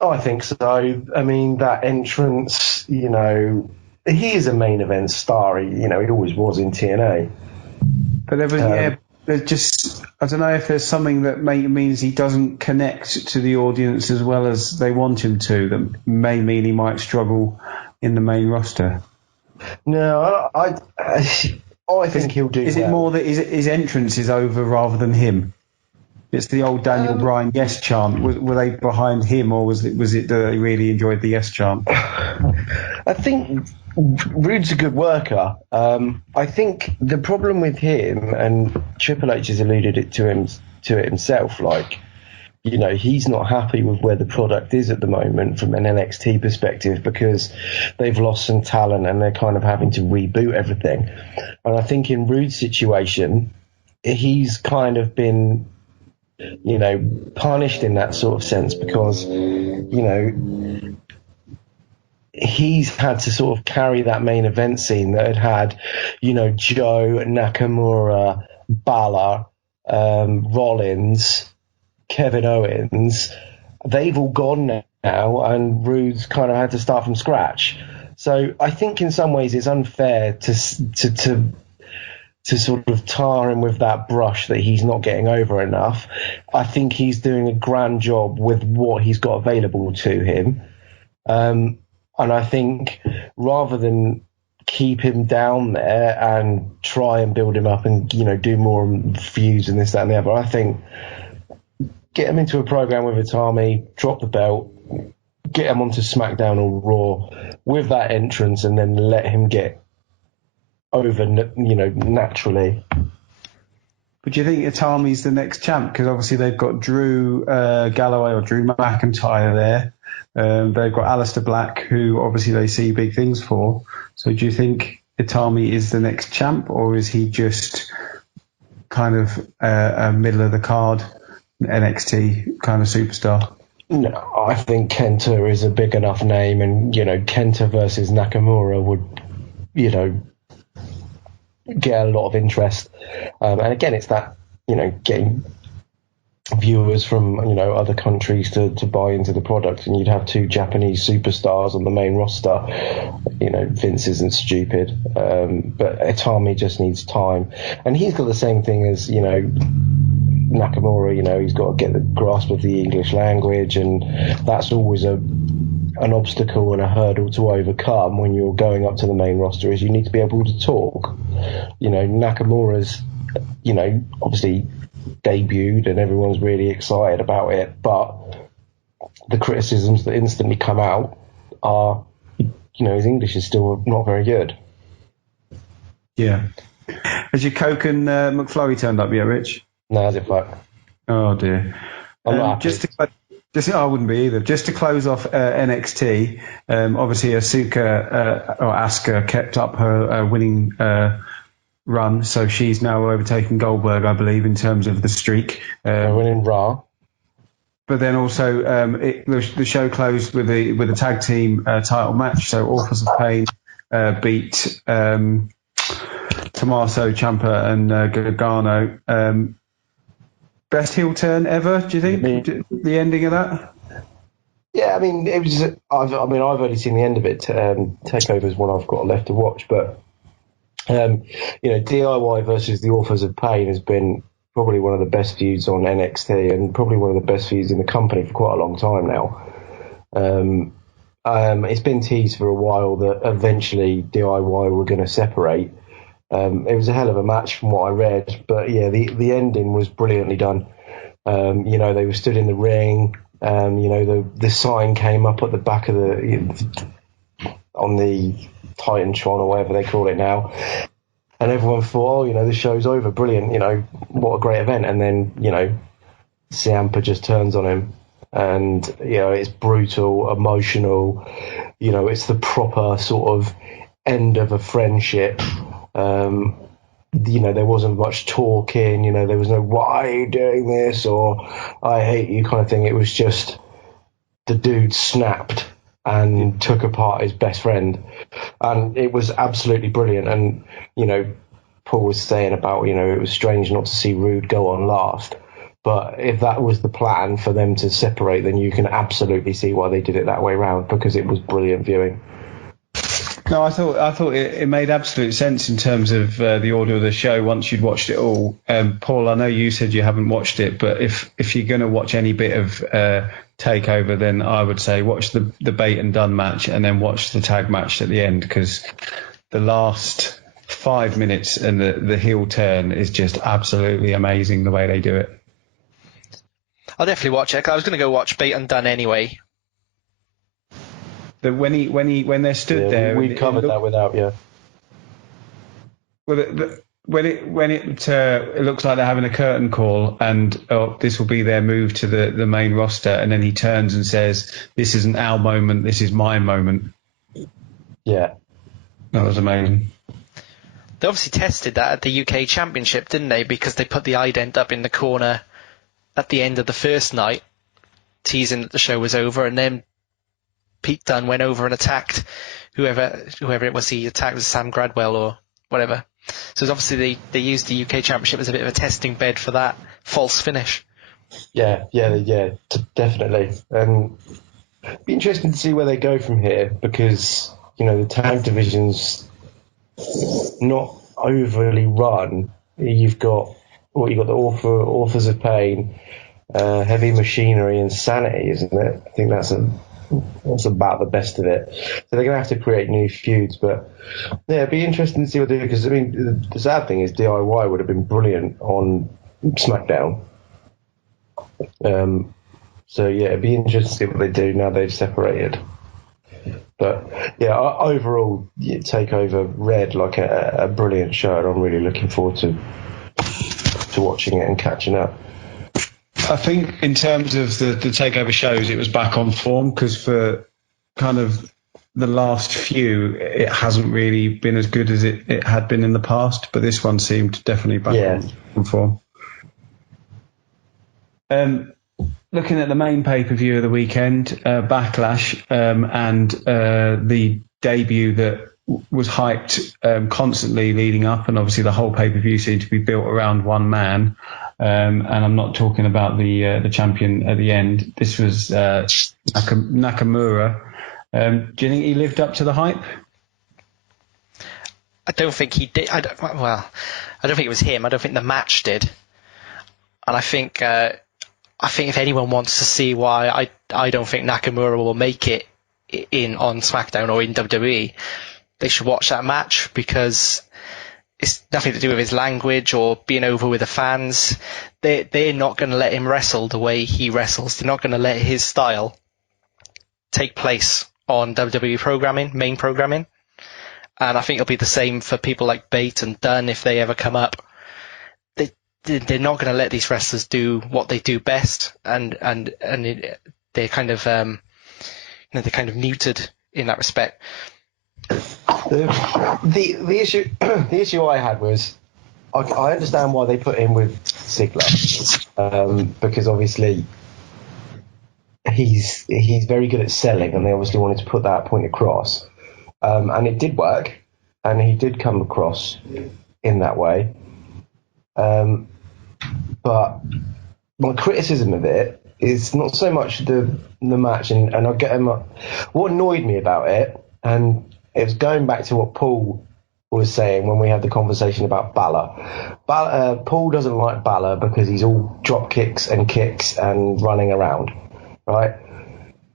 Oh, I think so. I mean, that entrance, he is a main event star. He always was in TNA. But there's just, I don't know if there's something that means he doesn't connect to the audience as well as they want him to, that may mean he might struggle in the main roster. No, I think he'll do. Is it more that his entrance is over rather than him? It's the old Daniel Bryan yes chant. Were they behind him, or was it that they really enjoyed the yes chant? I think Rude's a good worker. I think the problem with him, and Triple H has alluded to it himself, like, he's not happy with where the product is at the moment from an NXT perspective because they've lost some talent and they're kind of having to reboot everything. And I think in Rude's situation, he's kind of been, punished in that sort of sense because, he's had to sort of carry that main event scene that had, Joe, Nakamura, Balor, Rollins, Kevin Owens. They've all gone now, and Rude's kind of had to start from scratch. So I think in some ways it's unfair to sort of tar him with that brush that he's not getting over enough. I think he's doing a grand job with what he's got available to him. And I think rather than keep him down there and try and build him up and, do more feuds and this, that, and the other, I think get him into a program with Itami, drop the belt, get him onto SmackDown or Raw with that entrance, and then let him get over, naturally. But do you think Itami's the next champ? Because obviously they've got Drew Galloway or Drew McIntyre there. They've got Aleister Black, who obviously they see big things for. So do you think Itami is the next champ, or is he just kind of a middle of the card NXT kind of superstar? No, I think Kenta is a big enough name, and Kenta versus Nakamura would, get a lot of interest. And again, it's that getting viewers from other countries to buy into the product, and you'd have two Japanese superstars on the main roster. Vince isn't stupid, but Itami just needs time, and he's got the same thing as Nakamura. He's got to get the grasp of the English language, and that's always an obstacle and a hurdle to overcome when you're going up to the main roster, is you need to be able to talk. Nakamura's obviously debuted and everyone's really excited about it, but the criticisms that instantly come out are his English is still not very good. Yeah. Has your Coke and McFlurry turned up yet, Rich? No, has it, fuck? Oh dear. I'm not happy. I wouldn't be either. Just to close off NXT, obviously Asuka kept up her winning run, so she's now overtaken Goldberg, I believe, in terms of the streak. Winning Raw. But then also the show closed with a tag team title match. So Authors of Pain beat Tommaso Ciampa and Gargano. Best heel turn ever, do you think? The ending of that? Yeah, I mean, it was. I've only seen the end of it. Takeover is one I've got left to watch, but DIY versus the Authors of Pain has been probably one of the best feuds on NXT, and probably one of the best feuds in the company for quite a long time now. It's been teased for a while that eventually DIY were going to separate. It was a hell of a match from what I read, but yeah, the ending was brilliantly done. They were stood in the ring. The sign came up at the back of on the Titantron or whatever they call it now, and everyone thought, the show's over, brilliant, what a great event. And then Ciampa just turns on him, and it's brutal, emotional, it's the proper sort of end of a friendship. There wasn't much talking, there was no "why are you doing this" or "I hate you" kind of thing. It was just the dude snapped and took apart his best friend, and it was absolutely brilliant. And Paul was saying about it was strange not to see Rude go on last, but if that was the plan for them to separate, then you can absolutely see why they did it that way round, because it was brilliant viewing. No, I thought it made absolute sense in terms of the order of the show once you'd watched it all. Paul, I know you said you haven't watched it, but if you're going to watch any bit of Takeover, then I would say watch the Bait and Done match and then watch the tag match at the end, because the last 5 minutes and the heel turn is just absolutely amazing the way they do it. I'll definitely watch it, 'cause I was going to go watch Bait and Done anyway. When they're stood there, we covered that without you. Well, when it looks like they're having a curtain call, and this will be their move to the main roster, and then he turns and says, "This isn't our moment, this is my moment." Yeah, that was amazing. They obviously tested that at the UK Championship, didn't they? Because they put the ident up in the corner at the end of the first night, teasing that the show was over, and then Pete Dunne went over and attacked whoever it was he attacked, was Sam Gradwell or whatever. So obviously they used the UK Championship as a bit of a testing bed for that false finish. Yeah, definitely. It'd be interesting to see where they go from here, because the tag division's not overly run. You've got the Authors of Pain, Heavy Machinery, and Sanity, isn't it? I think that's about the best of it. So they're going to have to create new feuds, but yeah, it'd be interesting to see what they do, because the sad thing is DIY would have been brilliant on SmackDown. So yeah, it'd be interesting to see what they do now they've separated. But yeah, overall, Takeover read like a brilliant show, and I'm really looking forward to watching it and catching up. I think in terms of the Takeover shows, it was back on form, because for kind of the last few, it hasn't really been as good as it had been in the past, but this one seemed definitely back on form. Looking at the main pay-per-view of the weekend, Backlash, and the debut that was hyped constantly leading up, and obviously the whole pay-per-view seemed to be built around one man, and I'm not talking about the champion at the end. This was Nakamura. Do you think he lived up to the hype? I don't think he did. I don't think it was him. I don't think the match did. And I think if anyone wants to see why I don't think Nakamura will make it on SmackDown or in WWE, they should watch that match, because it's nothing to do with his language or being over with the fans. They're not going to let him wrestle the way he wrestles. They're not going to let his style take place on WWE programming, main programming. And I think it'll be the same for people like Bate and Dunn if they ever come up. They're not going to let these wrestlers do what they do best, and they're kind of they're kind of neutered in that respect. The issue I had was I understand why they put him with Ziggler, because obviously he's very good at selling, and they obviously wanted to put that point across, and it did work, and he did come across in that way. But my criticism of it is not so much the match, and I get him. What annoyed me about it, and it was going back to what Paul was saying when we had the conversation about Balor. Paul doesn't like Balor because he's all drop kicks and running around, right?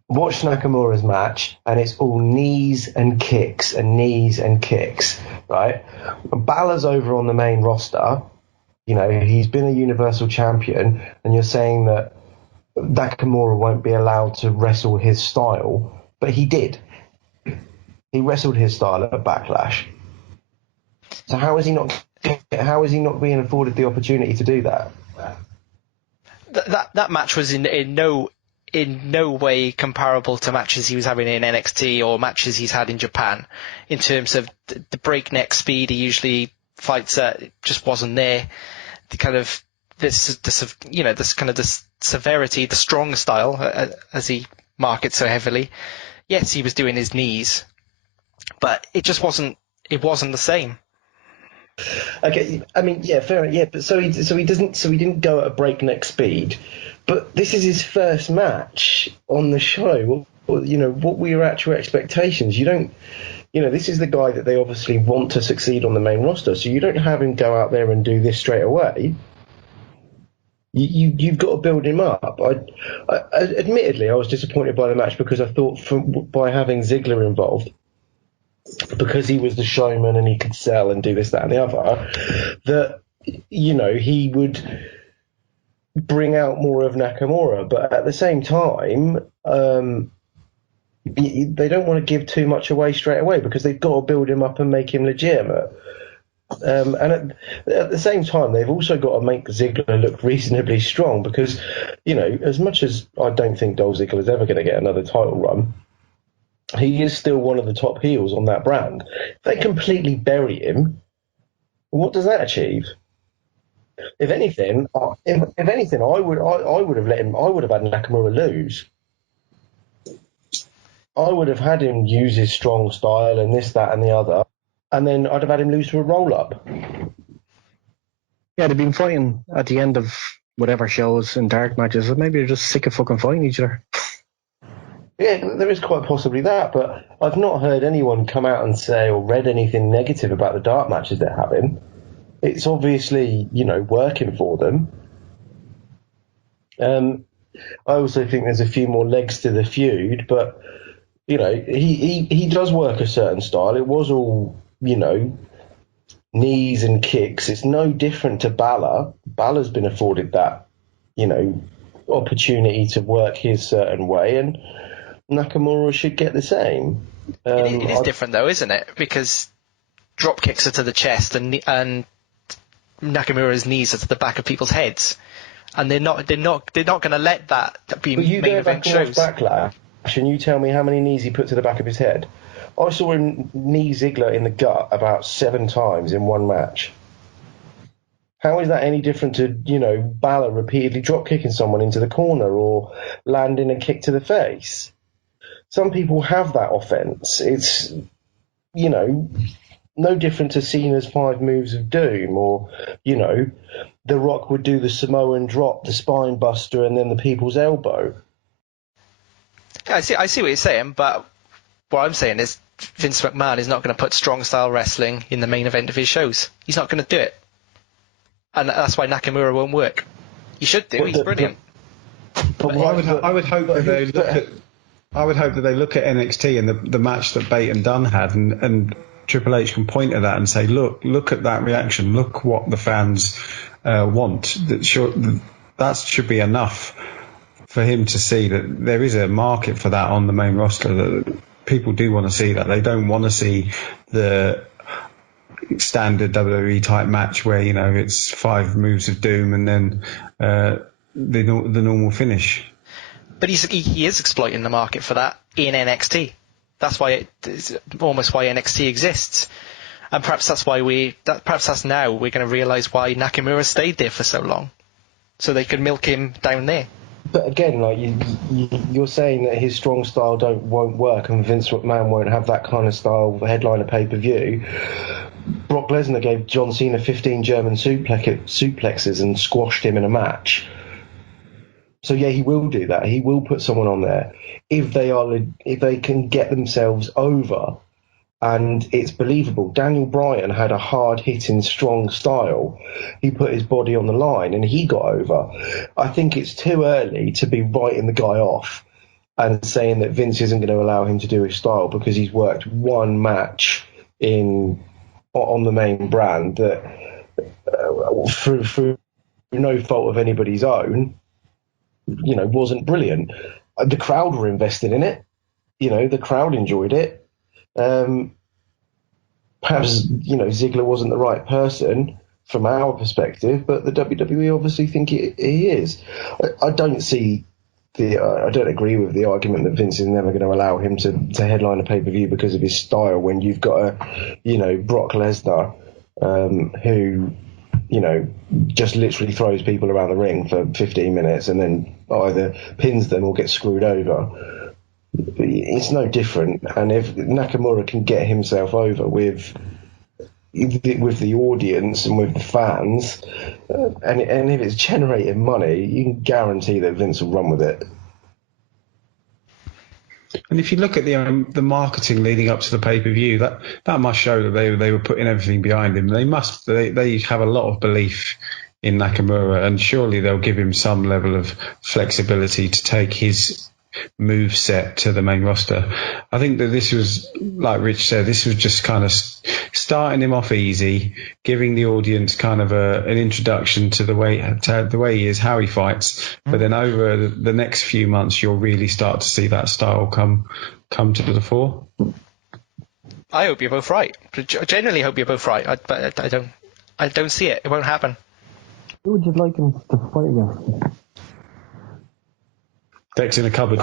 Watch Nakamura's match, and it's all knees and kicks, right? Balor's over on the main roster. You know, he's been a Universal Champion, and you're saying that Nakamura won't be allowed to wrestle his style, but he did. He wrestled his style at Backlash. So how is he not being afforded the opportunity to do that? That match was in no way comparable to matches he was having in NXT or matches he's had in Japan, in terms of the breakneck speed he usually fights at. It just wasn't there. The kind of this kind of the severity, the strong style, as he markets so heavily. Yes, he was doing his knees, but it just wasn't. It wasn't the same. Okay, I mean, yeah, fair enough. Yeah, but so he didn't go at a breakneck speed. But this is his first match on the show. What were your actual expectations? You don't. This is the guy that they obviously want to succeed on the main roster, so you don't have him go out there and do this straight away. You've got to build him up. Admittedly, I was disappointed by the match because I thought by having Ziggler involved, because he was the showman and he could sell and do this, that, and the other, that he would bring out more of Nakamura. But at the same time, they don't want to give too much away straight away, because they've got to build him up and make him legitimate. And at the same time, they've also got to make Ziggler look reasonably strong, because, as much as I don't think Dolph Ziggler is ever going to get another title run, he is still one of the top heels on that brand. If they completely bury him, what does that achieve? If anything, I would have let him. I would have had Nakamura lose. I would have had him use his strong style and this, that, and the other, and then I'd have had him lose to a roll-up. Yeah, they've been fighting at the end of whatever shows and dark matches, or maybe they're just sick of fucking fighting each other. Yeah, there is quite possibly that, but I've not heard anyone come out and say or read anything negative about the dark matches they're having. It's obviously, working for them. I also think there's a few more legs to the feud, but he does work a certain style. It was all, knees and kicks. It's no different to Balor. Balor's been afforded that, opportunity to work his certain way, and Nakamura should get the same. It is different though, isn't it? Because drop kicks are to the chest and Nakamura's knees are to the back of people's heads, and they're not going to let that be But you main go event back and watch shows. Backlash, and you tell me how many knees he put to the back of his head. I saw him knee Ziggler in the gut about 7 times in one match. How is that any different to, Balor repeatedly drop kicking someone into the corner or landing a kick to the face? Some people have that offense. It's, no different to Cena's 5 moves of doom, or, The Rock would do the Samoan drop, the spine buster, and then the people's elbow. Yeah, I see what you're saying, but what I'm saying is Vince McMahon is not going to put strong style wrestling in the main event of his shows. He's not going to do it. And that's why Nakamura won't work. He should do. He's brilliant. But I would hope that they look at. I would hope that they look at NXT and the match that Bate and Dunn had, and Triple H can point at that and say, look at that reaction. Look what the fans want. That should be enough for him to see that there is a market for that on the main roster. That people do want to see that. They don't want to see the standard WWE type match where it's 5 moves of doom and then the normal finish. But he is exploiting the market for that in NXT. That's why it's almost why NXT exists, and perhaps that's now we're going to realise why Nakamura stayed there for so long, so they could milk him down there. But again, like you're saying that his strong style won't work, and Vince McMahon won't have that kind of style headline a pay-per-view. Brock Lesnar gave John Cena 15 German suplexes and squashed him in a match. So yeah, he will do that. He will put someone on there if they can get themselves over, and it's believable. Daniel Bryan had a hard-hitting, strong style. He put his body on the line and he got over. I think it's too early to be writing the guy off and saying that Vince isn't going to allow him to do his style because he's worked one match on the main brand that, through no fault of anybody's own, wasn't brilliant. The crowd were invested in it. The crowd enjoyed it. Perhaps, Ziggler wasn't the right person from our perspective, but the WWE obviously think he is. I don't agree with the argument that Vince is never going to allow him to headline a pay-per-view because of his style when you've got Brock Lesnar, who, just literally throws people around the ring for 15 minutes and then either pins them or gets screwed over. It's no different. And if Nakamura can get himself over with the audience and with the fans, and if it's generating money, you can guarantee that Vince will run with it. And if you look at the marketing leading up to the pay-per-view, that must show that they were putting everything behind him. They have a lot of belief in Nakamura, and surely they'll give him some level of flexibility to take his move set to the main roster. I think that this was, like Rich said, this was just kind of starting him off easy, giving the audience kind of an introduction to the way he is, how he fights. But then over the next few months, you'll really start to see that style come to the fore. I hope you're both right. I genuinely hope you're both right. But I don't see it. It won't happen. Who would you like him to fight against? Deck's in a cupboard.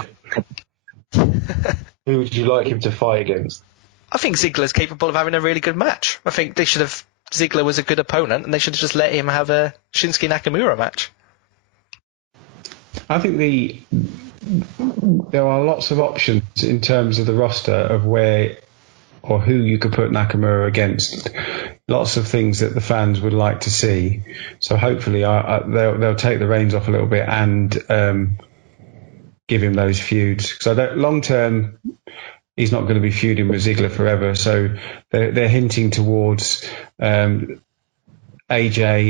Who would you like him to fight against? I think Ziggler's capable of having a really good match. I think Ziggler was a good opponent, and they should have just let him have a Shinsuke Nakamura match. I think there are lots of options in terms of the roster of where or who you could put Nakamura against. Lots of things that the fans would like to see. So hopefully they'll take the reins off a little bit and give him those feuds. Because long term, he's not going to be feuding with Ziggler forever. So they're hinting towards AJ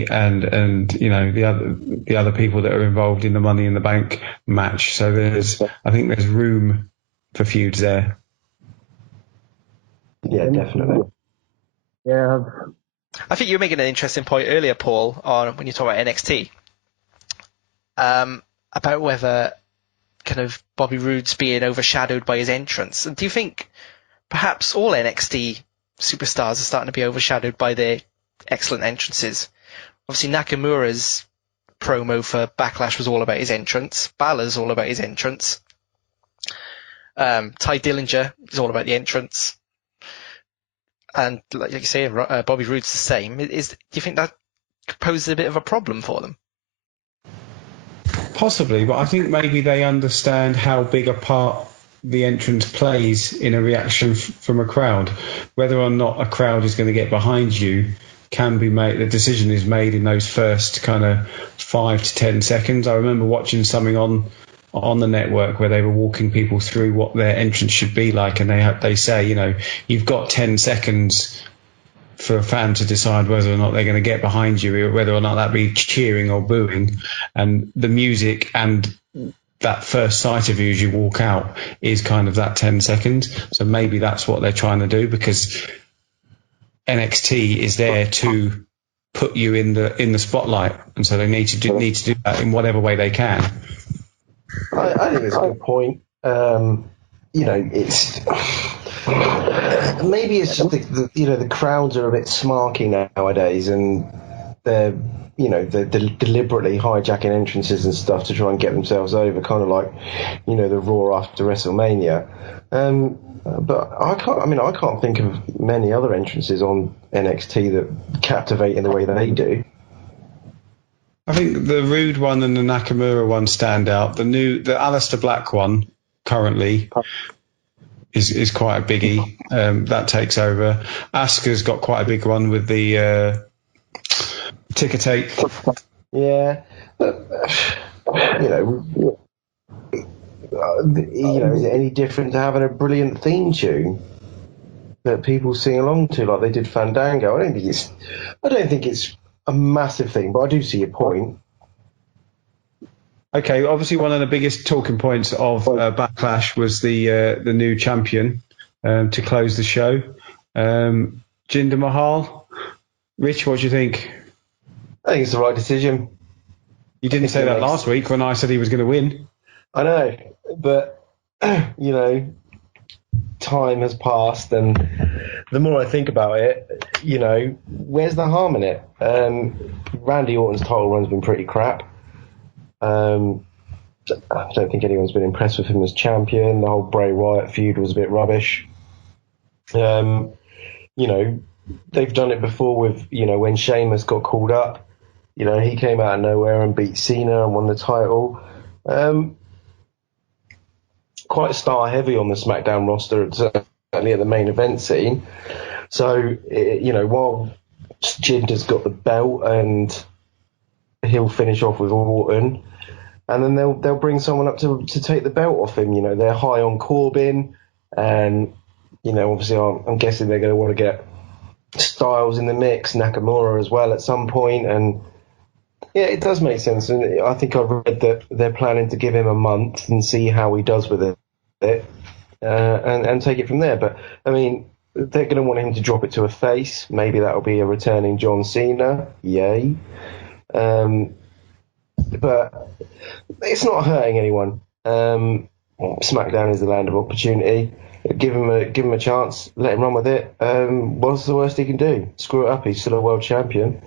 and the other people that are involved in the Money in the Bank match. So I think there's room for feuds there. Yeah, definitely. Yeah. I think you were making an interesting point earlier, Paul, on when you talk about NXT, about whether kind of Bobby Roode's being overshadowed by his entrance. And do you think perhaps all NXT superstars are starting to be overshadowed by their excellent entrances. Obviously, Nakamura's promo for Backlash was all about his entrance. Balor's all about his entrance. Ty Dillinger is all about the entrance. And like you say, Bobby Roode's the same. Do you think that poses a bit of a problem for them? Possibly, but I think maybe they understand how big a part the entrance plays in a reaction from a crowd. Whether or not a crowd is going to get behind you can be made. The decision is made in those first kind of 5 to 10 seconds. I remember watching something on the network where they were walking people through what their entrance should be like, and they say, you've got 10 seconds for a fan to decide whether or not they're going to get behind you, or whether or not that be cheering or booing. And the music and that first sight of you as you walk out is kind of that 10 seconds. So maybe that's what they're trying to do, because NXT is there to put you in the spotlight, and so they need to do that in whatever way they can. I think it's a good point. It's maybe it's just the crowds are a bit smarky nowadays, and they're deliberately hijacking entrances and stuff to try and get themselves over, kind of like the Raw after WrestleMania. But I can't think of many other entrances on NXT that captivate in the way they do. I think the Rude one and the Nakamura one stand out. The Aleister Black one currently is quite a biggie. That takes over. Asuka's got quite a big one with the ticker tape. Yeah, but, is it any different to having a brilliant theme tune that people sing along to like they did Fandango? I don't think it's a massive thing, but I do see your point. Okay, obviously one of the biggest talking points of Backlash was the new champion to close the show, Jinder Mahal. Rich, what do you think? I think it's the right decision. You didn't say that last week when I said he was going to win. I know, but time has passed, and the more I think about it, where's the harm in it? Randy Orton's title run's been pretty crap. I don't think anyone's been impressed with him as champion. The whole Bray Wyatt feud was a bit rubbish. They've done it before with, when Sheamus got called up. He came out of nowhere and beat Cena and won the title. Quite star heavy on the SmackDown roster, certainly at the main event scene. So, while Jinder's got the belt and he'll finish off with Orton, and then they'll bring someone up to take the belt off him. They're high on Corbin, and obviously I'm guessing they're going to want to get Styles in the mix, Nakamura as well at some point, and yeah, it does make sense. And I think I've read that they're planning to give him a month and see how he does with it, and take it from there. But I mean, they're going to want him to drop it to a face. Maybe that'll be a returning John Cena. Yay. But it's not hurting anyone. SmackDown is the land of opportunity. Give him a chance. Let him run with it. What's the worst he can do? Screw it up. He's still a world champion.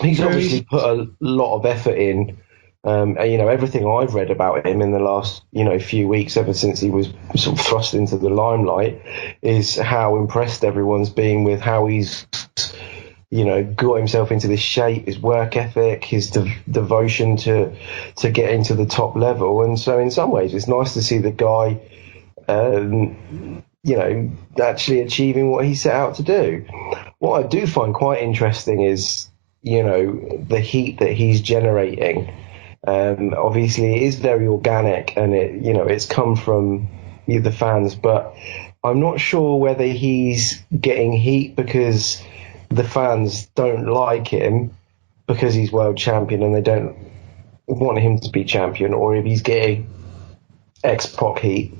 He's obviously put a lot of effort in. Everything I've read about him in the last few weeks, ever since he was sort of thrust into the limelight, is how impressed everyone's been with how he's got himself into this shape, his work ethic, his devotion to getting to the top level. And so in some ways it's nice to see the guy, actually achieving what he set out to do. What I do find quite interesting is, the heat that he's generating. Obviously it is very organic, and it's come from the fans, but I'm not sure whether he's getting heat because the fans don't like him because he's world champion and they don't want him to be champion, or if he's getting X-Pac heat.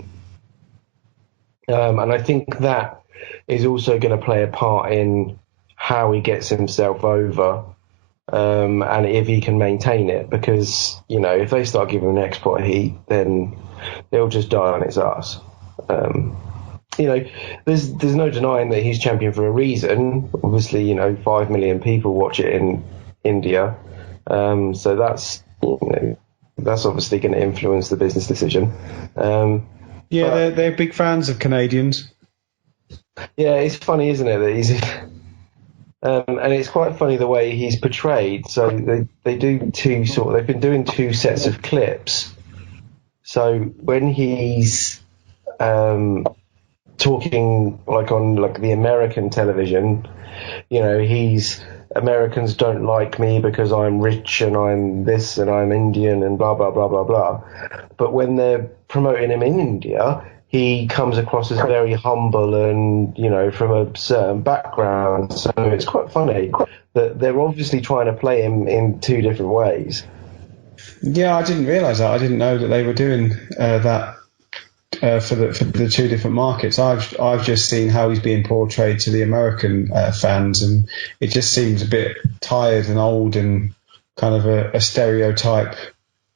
And I think that is also going to play a part in how he gets himself over, and if he can maintain it, because, if they start giving him X-Pac heat, then they'll just die on its ass. You know, there's no denying that he's champion for a reason. Obviously, you know, 5 million people watch it in India, so that's, you know, that's obviously going to influence the business decision. Yeah, they're big fans of Canadians. Yeah, it's funny, isn't it, that he's and it's quite funny the way he's portrayed. So they do they've been doing 2 sets of clips. So when he's talking on the American television, you know, Americans don't like me because I'm rich and I'm this and I'm Indian and blah, blah, blah, blah, blah. But when they're promoting him in India, he comes across as very humble and, you know, from a certain background. So it's quite funny that they're obviously trying to play him in 2 different ways. Yeah, I didn't realise that. I didn't know that they were doing that for the 2 different markets. I've just seen how he's being portrayed to the American fans, and it just seems a bit tired and old and kind of a stereotype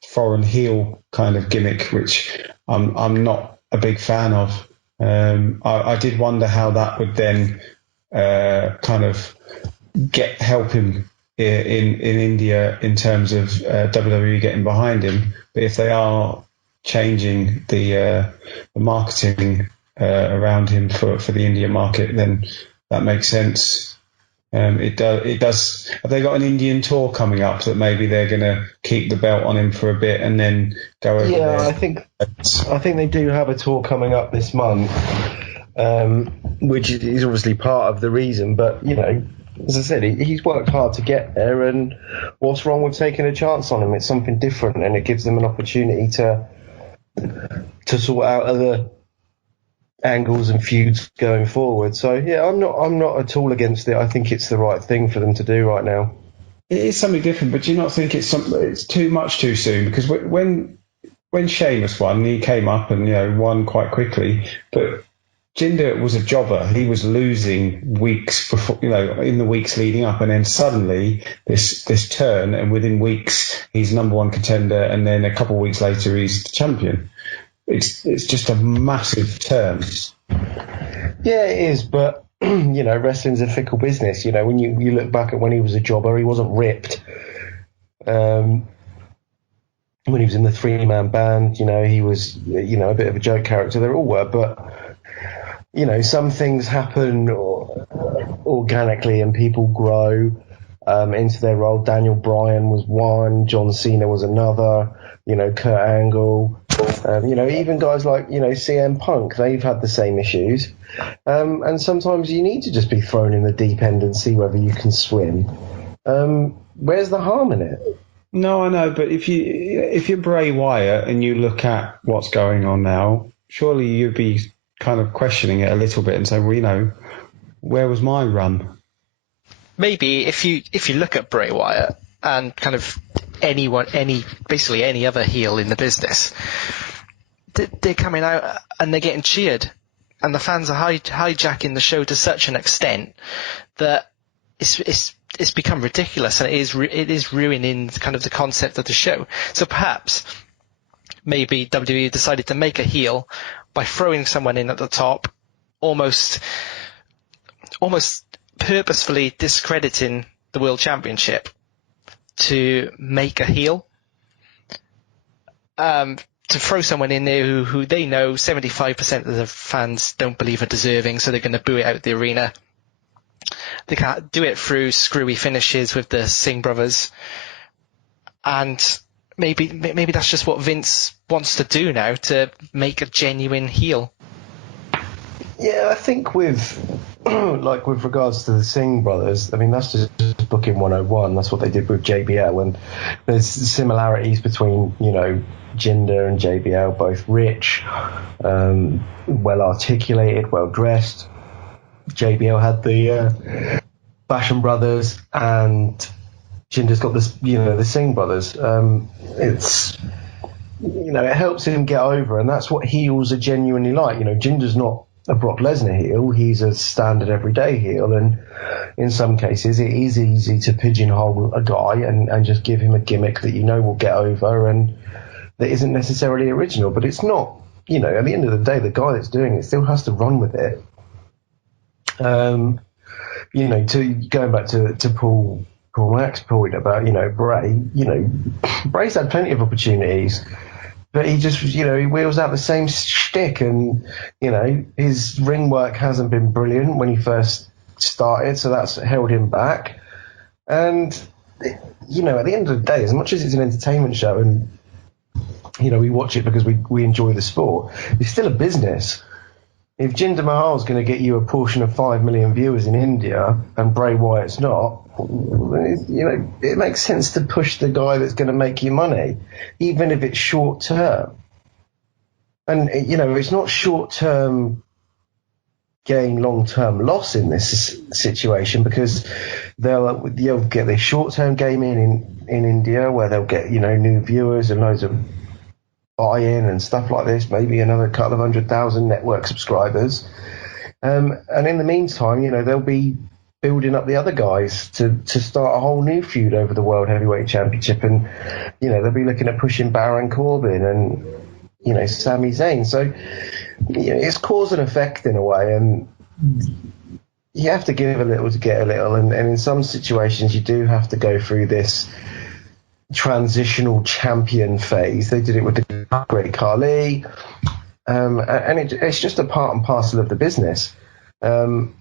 foreign heel kind of gimmick, which I'm not a big fan of. I did wonder how that would then kind of help him in India in terms of WWE getting behind him. But if they are changing the marketing around him for the Indian market, then that makes sense. It does. Have they got an Indian tour coming up that maybe they're going to keep the belt on him for a bit and then go over there? I think they do have a tour coming up this month, which is obviously part of the reason. But, you know, as I said, he's worked hard to get there, and what's wrong with taking a chance on him? It's something different, and it gives them an opportunity to sort out other angles and feuds going forward. So yeah, I'm not at all against it. I think it's the right thing for them to do right now. It is something different, but do you not think it's too much too soon? Because when Sheamus won, he came up and, you know, won quite quickly, but Jinder was a jobber. He was losing weeks before, you know, in the weeks leading up, and then suddenly this turn, and within weeks he's number 1 contender, and then a couple of weeks later he's the champion. It's just a massive turn. Yeah, it is, but you know, wrestling's a fickle business. You know, when you look back at when he was a jobber, he wasn't ripped. When he was in the 3-man band, you know, he was, you know, a bit of a joke character. They all were, but you know, some things happen organically and people grow into their role. Daniel Bryan was one, John Cena was another, you know, Kurt Angle, you know, even guys like, you know, CM Punk, they've had the same issues. And sometimes you need to just be thrown in the deep end and see whether you can swim. Where's the harm in it? No, I know, but if you're Bray Wyatt and you look at what's going on now, surely you'd be kind of questioning it a little bit and say, well, you know, where was my run? Maybe if you look at Bray Wyatt and kind of basically any other heel in the business, they're coming out and they're getting cheered, and the fans are hijacking the show to such an extent that it's become ridiculous, and it is ruining kind of the concept of the show. So perhaps maybe WWE decided to make a heel by throwing someone in at the top, almost purposefully discrediting the World Championship to make a heel. To throw someone in there who they know 75% of the fans don't believe are deserving, so they're going to boo it out the arena. They can't do it through screwy finishes with the Singh brothers, and maybe that's just what Vince wants to do now, to make a genuine heel. Yeah, I think with regards to the Singh brothers, I mean, that's just booking 101. That's what they did with JBL, and there's similarities between, you know, Jinder and JBL, both rich, well articulated, well dressed. JBL had the Fashion Brothers, and Jinder's got this, you know, the Singh brothers. It's, you know, it helps him get over, and that's what heels are genuinely like. You know, Jinder's not a Brock Lesnar heel, he's a standard everyday heel, and in some cases it is easy to pigeonhole a guy and just give him a gimmick that you know will get over and that isn't necessarily original. But it's not you know, at the end of the day, the guy that's doing it still has to run with it. You know, to going back to Paul Mack's point about, you know, Bray, you know, Bray's had plenty of opportunities, but he just, you know, he wheels out the same shtick, and, you know, his ring work hasn't been brilliant when he first started, so that's held him back. And, you know, at the end of the day, as much as it's an entertainment show and, you know, we watch it because we enjoy the sport, it's still a business. If Jinder Mahal's going to get you a portion of 5 million viewers in India and Bray Wyatt's not, you know, it makes sense to push the guy that's going to make you money, even if it's short term. And, you know, it's not short term gain, long term loss in this situation, because they'll get their short term game in India, where they'll get, you know, new viewers and loads of buy-in and stuff like this, maybe another couple of 100,000 network subscribers. And in the meantime, you know, they'll be building up the other guys to start a whole new feud over the World Heavyweight Championship. And, you know, they'll be looking at pushing Baron Corbin and, you know, Sami Zayn. So, you know, it's cause and effect in a way, and you have to give a little to get a little. And in some situations, you do have to go through this transitional champion phase. They did it with the Great Khali, and it's just a part and parcel of the business. The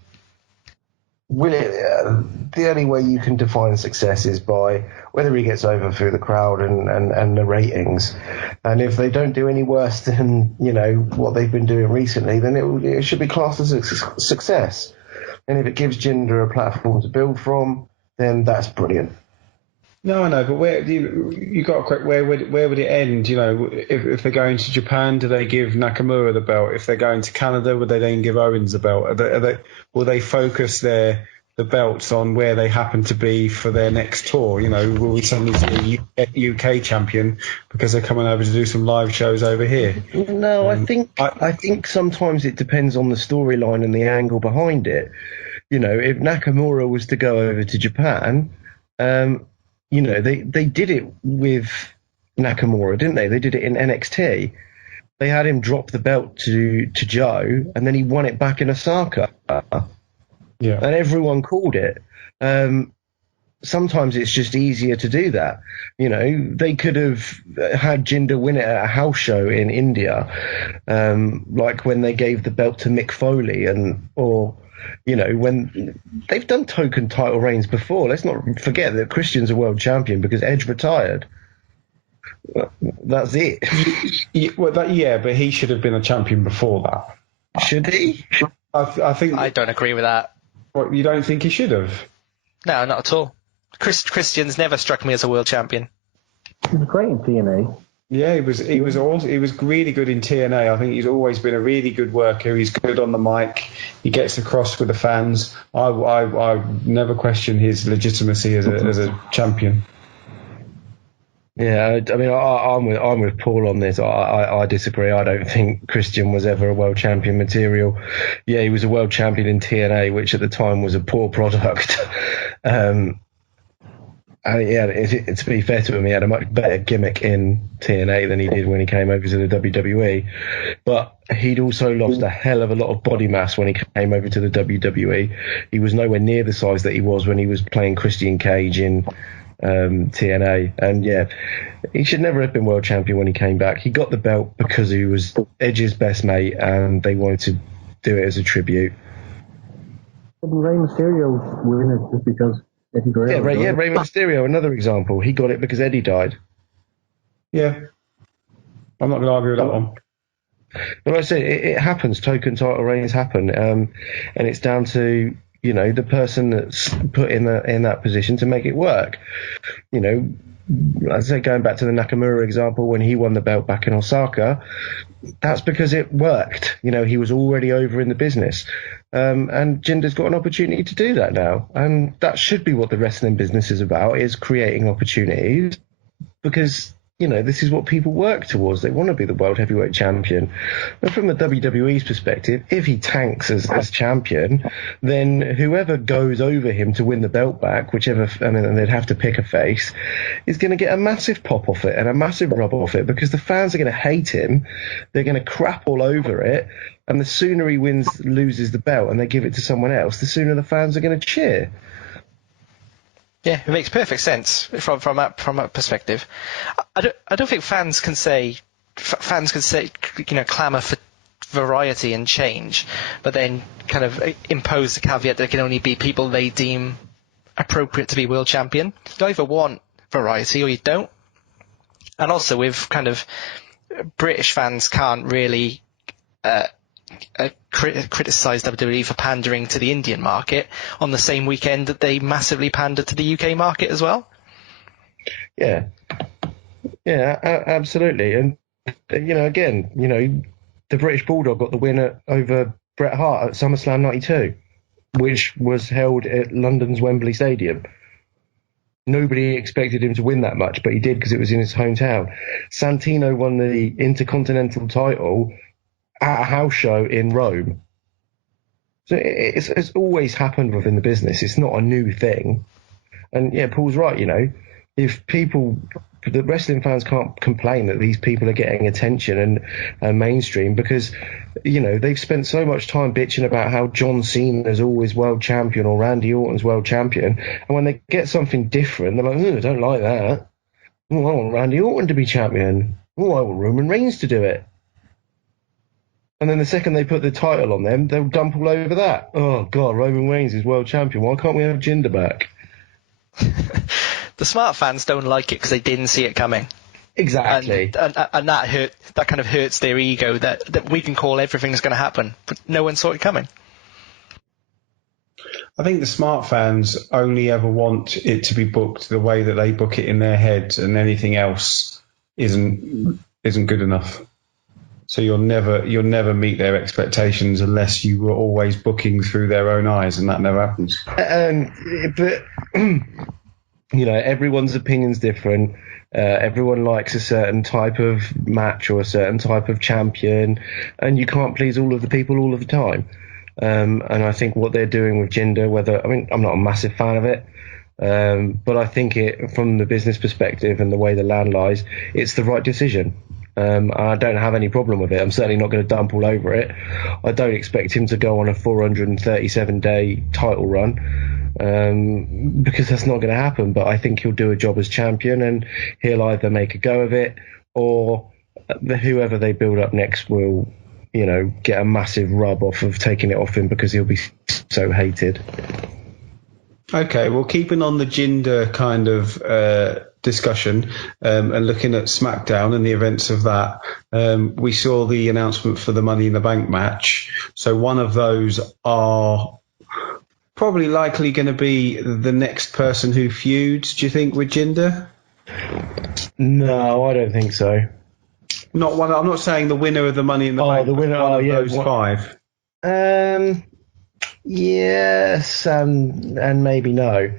only way you can define success is by whether he gets over through the crowd and the ratings. And if they don't do any worse than, you know, what they've been doing recently, then it should be classed as a success. And if it gives Jinder a platform to build from, then that's brilliant. No, I know, but where you got where would it end? You know, if they're going to Japan, do they give Nakamura the belt? If they're going to Canada, would they then give Owens the belt? Will they focus the belts on where they happen to be for their next tour? You know, will we suddenly see a UK champion because they're coming over to do some live shows over here? No, I think sometimes it depends on the storyline and the angle behind it. You know, if Nakamura was to go over to Japan, you know, they did it with Nakamura, didn't they? They did it in NXT. They had him drop the belt to Joe, and then he won it back in Osaka. Yeah. And everyone called it. Sometimes it's just easier to do that. You know, they could have had Jinder win it at a house show in India, like when they gave the belt to Mick Foley, or, you know, when they've done token title reigns before. Let's not forget that Christian's a world champion because Edge retired. That's it. Yeah, but he should have been a champion before that. Should he? I think. I don't agree with that. What, you don't think he should have? No, not at all. Christian's never struck me as a world champion. He was great in TNA. Yeah, he was really good in TNA. I think he's always been a really good worker. He's good on the mic. He gets across with the fans. I never question his legitimacy as a champion. Yeah, I mean, I'm with Paul on this. I disagree. I don't think Christian was ever a world champion material. Yeah, he was a world champion in TNA, which at the time was a poor product. To be fair to him, he had a much better gimmick in TNA than he did when he came over to the WWE. But he'd also lost a hell of a lot of body mass when he came over to the WWE. He was nowhere near the size that he was when he was playing Christian Cage in TNA. And yeah, he should never have been world champion when he came back. He got the belt because he was Edge's best mate, and they wanted to do it as a tribute. Rey Mysterio win it just because Eddie Guerrero. Rey Mysterio, another example. He got it because Eddie died. Yeah, I'm not going to argue with that one. But like I say, it happens. Token title reigns happen, and it's down to, you know, the person that's put in that position to make it work. You know, I say, going back to the Nakamura example, when he won the belt back in Osaka, that's because it worked. You know, he was already over in the business. And Jinder's got an opportunity to do that now. And that should be what the wrestling business is about, is creating opportunities, because this is what people work towards. They want to be the World Heavyweight Champion. And from the WWE's perspective, if he tanks as champion, then whoever goes over him to win the belt back, and they'd have to pick a face, is going to get a massive pop off it and a massive rub off it, because the fans are going to hate him. They're going to crap all over it. And the sooner he loses the belt and they give it to someone else, the sooner the fans are going to cheer. Yeah, it makes perfect sense from that perspective. I don't think fans can say clamour for variety and change, but then kind of impose the caveat that it can only be people they deem appropriate to be world champion. You either want variety or you don't. And also with kind of British fans can't really criticise WWE for pandering to the Indian market on the same weekend that they massively pandered to the UK market as well. Yeah, absolutely. And the British Bulldog got the win over Bret Hart at SummerSlam '92, which was held at London's Wembley Stadium. Nobody expected him to win that much, but he did because it was in his hometown. Santino won the Intercontinental title at a house show in Rome. So it's always happened within the business. It's not a new thing. And yeah, Paul's right, if the wrestling fans can't complain that these people are getting attention and mainstream, because, they've spent so much time bitching about how John Cena is always world champion or Randy Orton's world champion. And when they get something different, they're like, I don't like that. I want Randy Orton to be champion. I want Roman Reigns to do it. And then the second they put the title on them, they'll dump all over that. Oh, God, Roman Reigns is world champion. Why can't we have Jinder back? The smart fans don't like it because they didn't see it coming. Exactly. And that kind of hurts their ego that we can call everything that's going to happen, but no one saw it coming. I think the smart fans only ever want it to be booked the way that they book it in their heads, and anything else isn't good enough. So you'll never meet their expectations unless you were always booking through their own eyes, and that never happens. But everyone's opinion's different. Everyone likes a certain type of match or a certain type of champion, and you can't please all of the people all of the time. And I think what they're doing with Jinder, I'm not a massive fan of it, but I think from the business perspective and the way the land lies, it's the right decision. I don't have any problem with it. I'm certainly not going to dump all over it. I don't expect him to go on a 437-day title run, because that's not going to happen. But I think he'll do a job as champion, and he'll either make a go of it, or whoever they build up next will, get a massive rub off of taking it off him, because he'll be so hated. Okay, well, keeping on the Jinder kind of discussion and looking at SmackDown and the events of that, we saw the announcement for the Money in the Bank match. So one of those are probably likely going to be the next person who feuds, do you think, with Jinder? No, I don't think so. Not one. I'm not saying the winner of the Money in the Bank. The winner. Those five. Yes, and maybe no.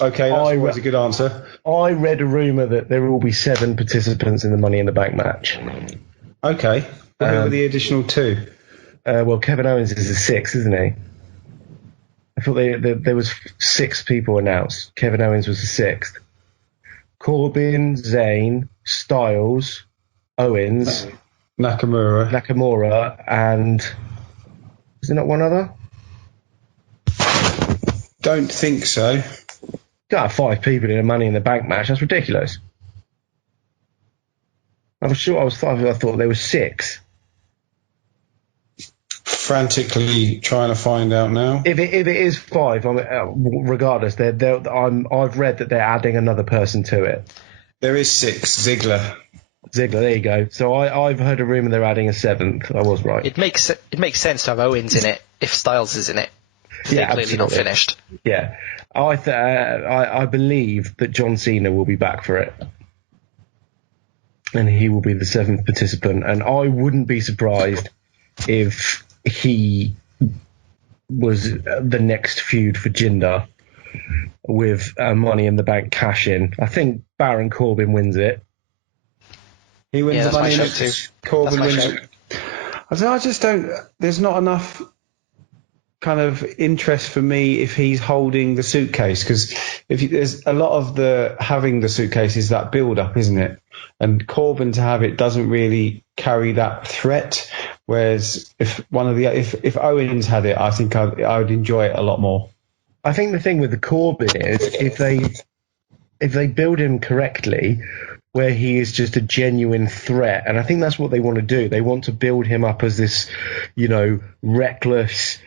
Okay, that's always a good answer. I read a rumour that there will be 7 participants in the Money in the Bank match. Okay. Who are the additional 2? Well, Kevin Owens is the 6th, isn't he? I thought there was 6 people announced. Kevin Owens was the 6th. Corbin, Zayn, Styles, Owens, Nakamura, and is there not one other? Don't think so. Got 5 people in a Money in the Bank match. That's ridiculous. I was sure I thought there were 6. Frantically trying to find out now. If it is 5, regardless, I've read that they're adding another person to it. There is 6. Ziggler, there you go. So I've heard a rumour they're adding a 7th. I was right. It makes sense to have Owens in it if Styles is in it. Yeah, clearly not finished. Yeah, I believe that John Cena will be back for it, and he will be the 7th participant. And I wouldn't be surprised if he was the next feud for Jinder, with Money in the Bank cash in. I think Baron Corbin wins it. He wins the Money in the too. Corbin That's my wins. I just don't. There's not enough kind of interest for me if he's holding the suitcase, because there's a lot of the having the suitcase is that build up, isn't it? And Corbin to have it doesn't really carry that threat. Whereas if Owens had it, I think I would enjoy it a lot more. I think the thing with the Corbin is if they build him correctly, where he is just a genuine threat, and I think that's what they want to do. They want to build him up as this, reckless,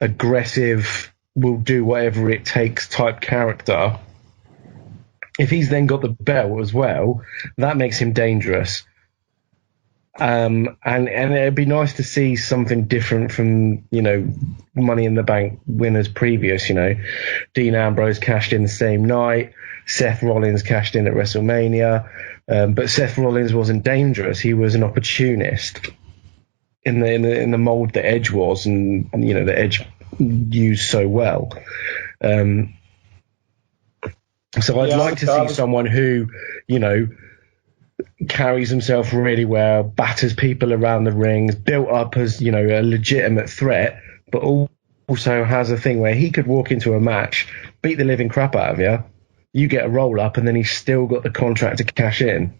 aggressive, will do whatever it takes type character. If he's then got the belt as well, that makes him dangerous. And it'd be nice to see something different from, Money in the Bank winners previous, Dean Ambrose cashed in the same night, Seth Rollins cashed in at WrestleMania, but Seth Rollins wasn't dangerous. He was an opportunist in the mold that Edge was, and that Edge used so well. So I'd like to see someone who, carries himself really well, batters people around the rings, built up as, a legitimate threat, but also has a thing where he could walk into a match, beat the living crap out of you, you get a roll up, and then he's still got the contract to cash in.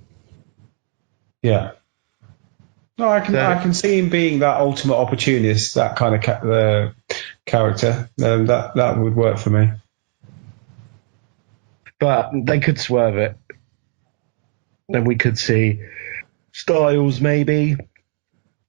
Yeah. No, I can see him being that ultimate opportunist, that kind of character. That would work for me. But they could swerve it. Then we could see Styles maybe.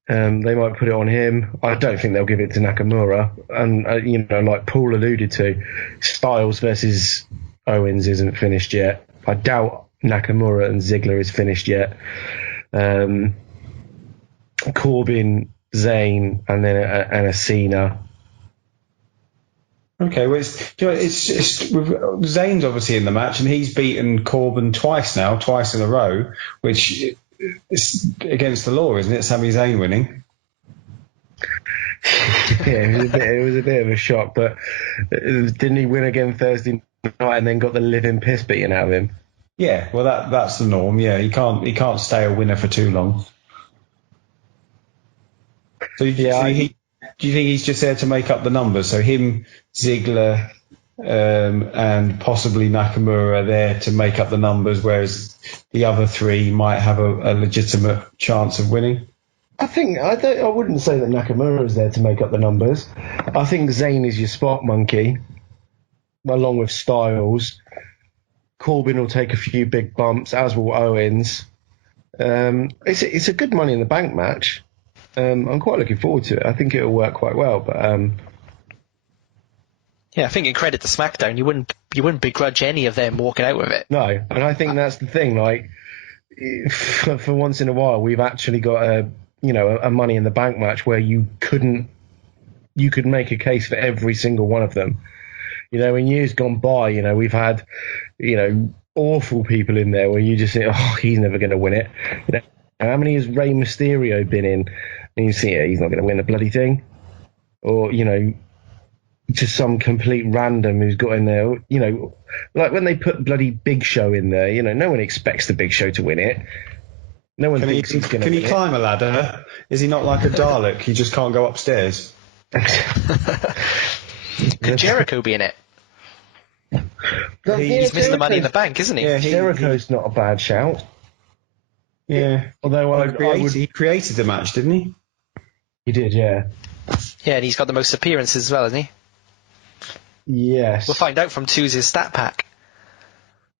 They might put it on him. I don't think they'll give it to Nakamura. And, like Paul alluded to, Styles versus Owens isn't finished yet. I doubt Nakamura and Ziggler is finished yet. Corbin, Zayn, and then a Cena. Okay, well, Zayn's obviously in the match, and he's beaten Corbin twice in a row, which is against the law, isn't it? Sami Zayn winning. Yeah, it was a bit of a shock, but didn't he win again Thursday night and then got the living piss beaten out of him? Yeah, well, that's the norm. Yeah, he can't stay a winner for too long. So do you think he's just there to make up the numbers? So him, Ziggler, and possibly Nakamura are there to make up the numbers, whereas the other three might have a legitimate chance of winning? I wouldn't say that Nakamura is there to make up the numbers. I think Zayn is your spot monkey, along with Styles. Corbin will take a few big bumps, as will Owens. It's a good Money in the Bank match. I'm quite looking forward to it. I think it'll work quite well. But yeah, I think in credit to SmackDown, you wouldn't begrudge any of them walking out with it. No, and I think that's the thing. Like, for once in a while, we've actually got a Money in the Bank match where you could make a case for every single one of them. In years gone by, we've had, awful people in there where you just think, oh, he's never going to win it. How many has Rey Mysterio been in? And you see, he's not going to win the bloody thing. Or, just some complete random who's got in there, like when they put bloody Big Show in there, no one expects the Big Show to win it. No one thinks he's going to win it. Can he climb a ladder? Is he not like a Dalek? He just can't go upstairs. Could Jericho be in it? He's missed the Money in the Bank, isn't he? Yeah, Jericho's not a bad shout. Yeah. Although he created the match, didn't he? He did, yeah. Yeah, and he's got the most appearances as well, hasn't he? Yes. We'll find out from Tuesday's stat pack.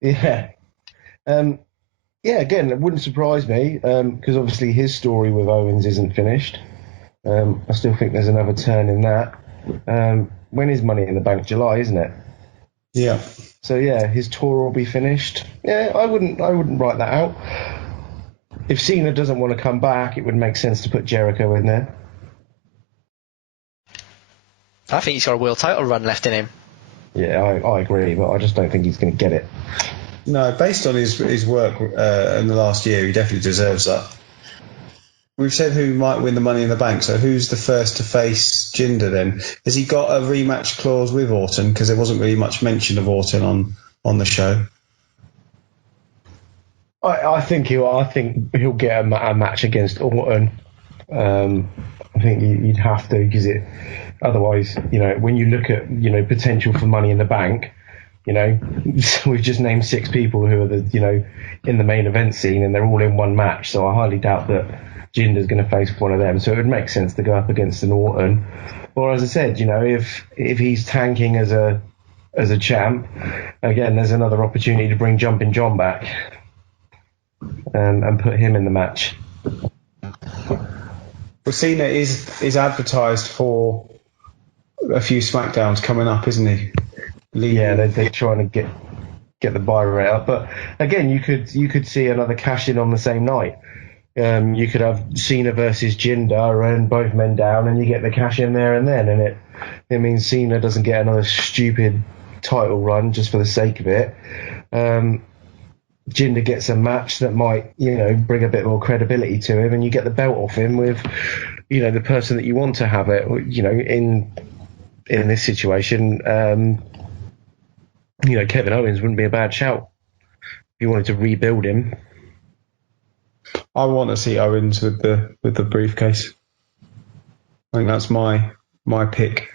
Yeah. Again, it wouldn't surprise me, because obviously his story with Owens isn't finished. I still think there's another turn in that. When is Money in the Bank? July, isn't it? Yeah. So yeah, his tour will be finished. Yeah, I wouldn't write that out. If Cena doesn't want to come back, it would make sense to put Jericho in there. I think he's got a world title run left in him. Yeah, I agree, but I just don't think he's going to get it. No, based on his work in the last year, he definitely deserves that. we've said who might win the Money in the Bank. So who's the first to face Jinder then? Has he got a rematch clause with Orton? Because there wasn't really much mention of Orton on the show. I think he'll get a match against Orton. I think you'd have to, because otherwise, when you look at potential for Money in the Bank, we've just named 6 people who are in the main event scene, and they're all in one match. So I highly doubt that Jinder's going to face one of them. So it would make sense to go up against an Orton. Or as I said, if he's tanking as a champ, again, there's another opportunity to bring Jumping John back and put him in the match. Well, Cena is advertised for a few SmackDowns coming up, isn't he? Yeah, they're trying to get the buy rate up. But again, you could see another cash in on the same night. You could have Cena versus Jinder and both men down, and you get the cash in there and then, and it means Cena doesn't get another stupid title run just for the sake of it. Jinder gets a match that might, bring a bit more credibility to him, and you get the belt off him with, the person that you want to have it. In this situation, Kevin Owens wouldn't be a bad shout if you wanted to rebuild him. I want to see Owens with the briefcase. I think that's my pick.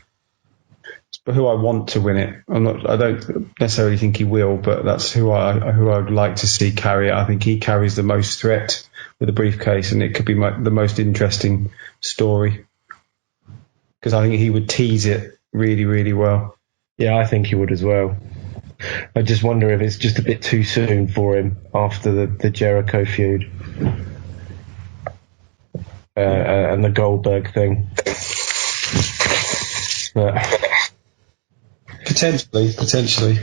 But who I want to win it. I don't necessarily think he will, but that's who I would like to see carry it. I think he carries the most threat with the briefcase, and it could be the most interesting story, because I think he would tease it really, really well. Yeah, I think he would as well. I just wonder if it's just a bit too soon for him after the Jericho feud and the Goldberg thing. But Potentially.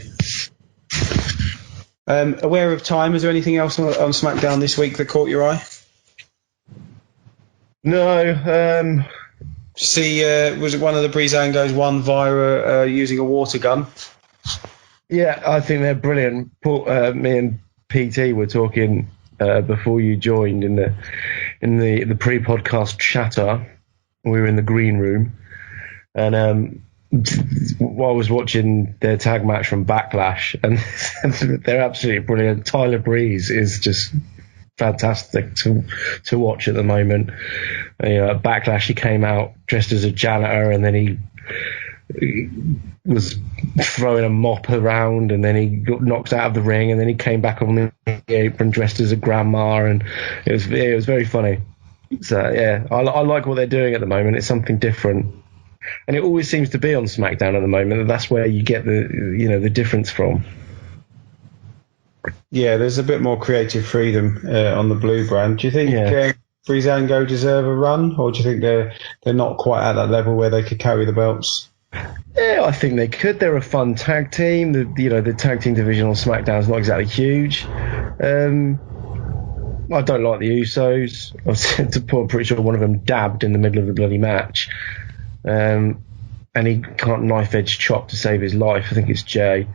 Aware of time, is there anything else on SmackDown this week that caught your eye? No. See, was it one of the Breezangos won via using a water gun? Yeah, I think they're brilliant. Me and PT were talking before you joined in the pre-podcast chatter. We were in the green room, and I was watching their tag match from Backlash, and they're absolutely brilliant. Tyler Breeze is just fantastic to watch at the moment. At Backlash, he came out dressed as a janitor, and then he was throwing a mop around, and then he got knocked out of the ring, and then he came back on the apron dressed as a grandma, and it was very funny. So yeah, I like what they're doing at the moment. It's something different. And it always seems to be on SmackDown at the moment, and that's where you get the difference from. Yeah, there's a bit more creative freedom on the blue brand. Do you think Breezango deserve a run, or do you think they're not quite at that level where they could carry the belts? Yeah, I think they could. They're a fun tag team. The tag team division on SmackDown is not exactly huge. I don't like the Usos. I'm pretty sure one of them dabbed in the middle of the bloody match. And he can't knife edge chop to save his life. I think it's Jay.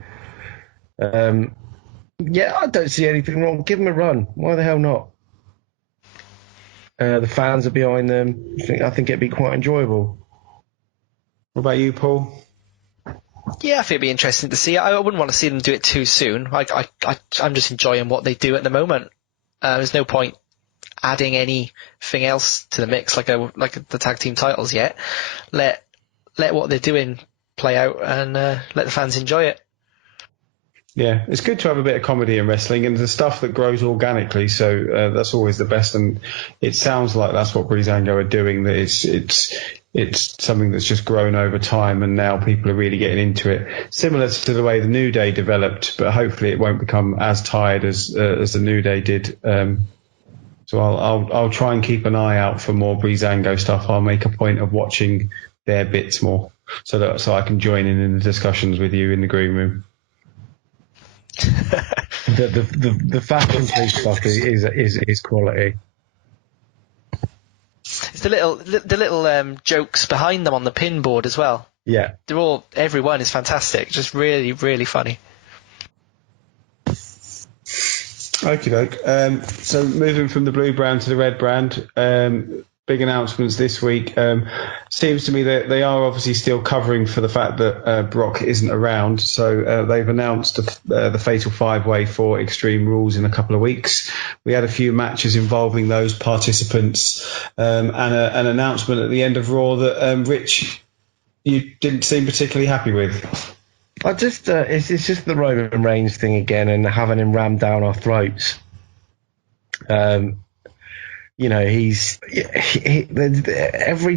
Yeah, I don't see anything wrong. Give him a run. Why the hell not? The fans are behind them. I think it'd be quite enjoyable. What about you, Paul? Yeah, I think it'd be interesting to see. I wouldn't want to see them do it too soon. I'm just enjoying what they do at the moment. There's no point adding anything else to the mix like the tag team titles yet. Let what they're doing play out, and let the fans enjoy it. Yeah, it's good to have a bit of comedy in wrestling, and the stuff that grows organically. So that's always the best. And it sounds like that's what Breezango are doing. That it's something that's just grown over time, and now people are really getting into it. Similar to the way the New Day developed, but hopefully it won't become as tired as the New Day did. So I'll try and keep an eye out for more Breezango stuff. I'll make a point of watching their bits more, so I can join in the discussions with you in the green room. The fashion stuff is quality. It's the little jokes behind them on the pin board as well. Yeah, everyone is fantastic. Just really, really funny. Okie doke. So moving from the blue brand to the red brand, big announcements this week. Seems to me that they are obviously still covering for the fact that Brock isn't around. So they've announced the Fatal 5-Way for Extreme Rules in a couple of weeks. We had a few matches involving those participants and an announcement at the end of Raw that, Rich, you didn't seem particularly happy with. I just it's just the Roman Reigns thing again, and having him rammed down our throats. Every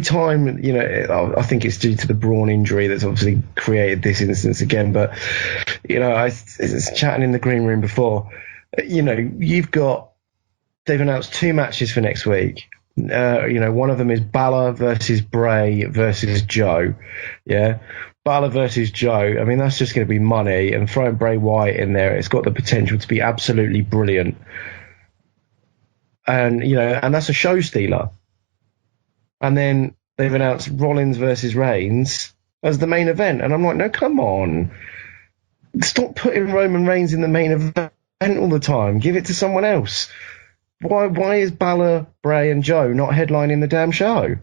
time, I think it's due to the Braun injury that's obviously created this instance again. But I was chatting in the green room before. They've announced 2 matches for next week. One of them is Balor versus Bray versus Joe. Yeah. Balor versus Joe, I mean, that's just going to be money, and throwing Bray Wyatt in there, it's got the potential to be absolutely brilliant. And, and that's a show stealer. And then they've announced Rollins versus Reigns as the main event. And I'm like, no, come on. Stop putting Roman Reigns in the main event all the time. Give it to someone else. Why is Balor, Bray and Joe not headlining the damn show?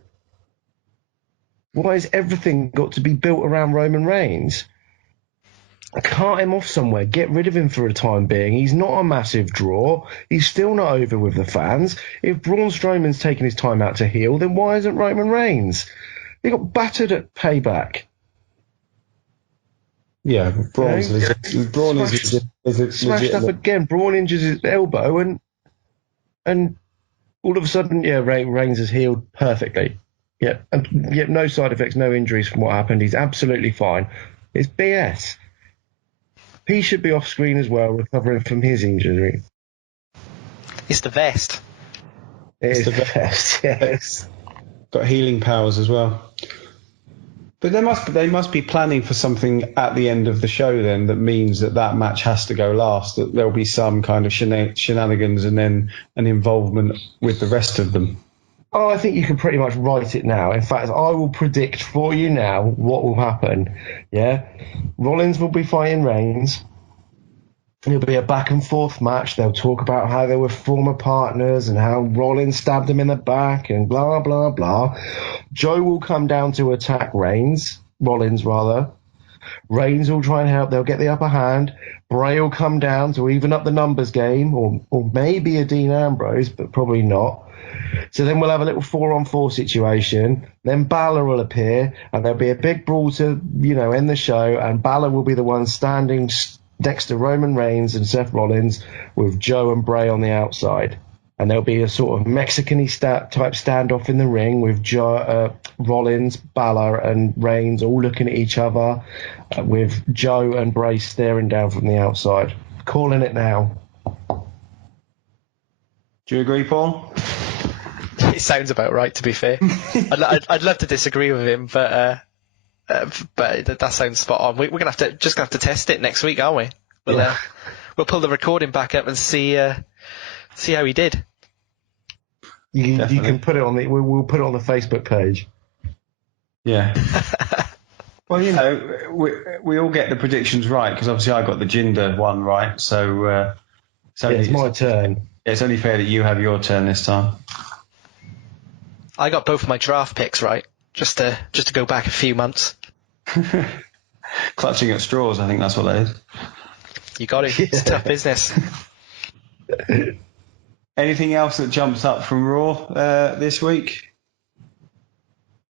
Why has everything got to be built around Roman Reigns? Cart him off somewhere. Get rid of him for a time being. He's not a massive draw. He's still not over with the fans. If Braun Strowman's taking his time out to heal, then why isn't Roman Reigns? He got battered at Payback. Yeah, Braun is smashed up again. Braun injures his elbow, and all of a sudden, Reigns is healed perfectly. Yeah, and yet no side effects, no injuries from what happened. He's absolutely fine. It's BS. He should be off screen as well, recovering from his injury. It's the vest. It's the vest, yes. Got healing powers as well. But they must be planning for something at the end of the show then that means that match has to go last, that there'll be some kind of shenanigans and then an involvement with the rest of them. Oh, I think you can pretty much write it now. In fact, I will predict for you now what will happen. Yeah? Rollins will be fighting Reigns. It'll be a back and forth match. They'll talk about how they were former partners and how Rollins stabbed him in the back and blah, blah, blah. Joe will come down to attack Rollins. Reigns will try and help. They'll get the upper hand. Bray will come down to even up the numbers game, or maybe a Dean Ambrose, but probably not. So then we'll have a little 4-on-4 situation. Then Balor will appear, and there'll be a big brawl to, end the show. And Balor will be the one standing next to Roman Reigns and Seth Rollins with Joe and Bray on the outside. And there'll be a sort of Mexican-y type standoff in the ring with Rollins, Balor, and Reigns all looking at each other, with Joe and Bray staring down from the outside. Calling it now. Do you agree, Paul? It sounds about right, to be fair. I'd love to disagree with him, but that sounds spot on. We're gonna have to test it next week, aren't we? We'll pull the recording back up and see how he did. You can put it on we'll put it on the Facebook page. Yeah. Well, we all get the predictions right because obviously I got the Jinder one right, so it's my turn. It's only fair that you have your turn this time. I got both of my draft picks right, just to go back a few months. Clutching at straws, I think that's what that is. You got it. It's tough business. Anything else that jumps up from Raw this week?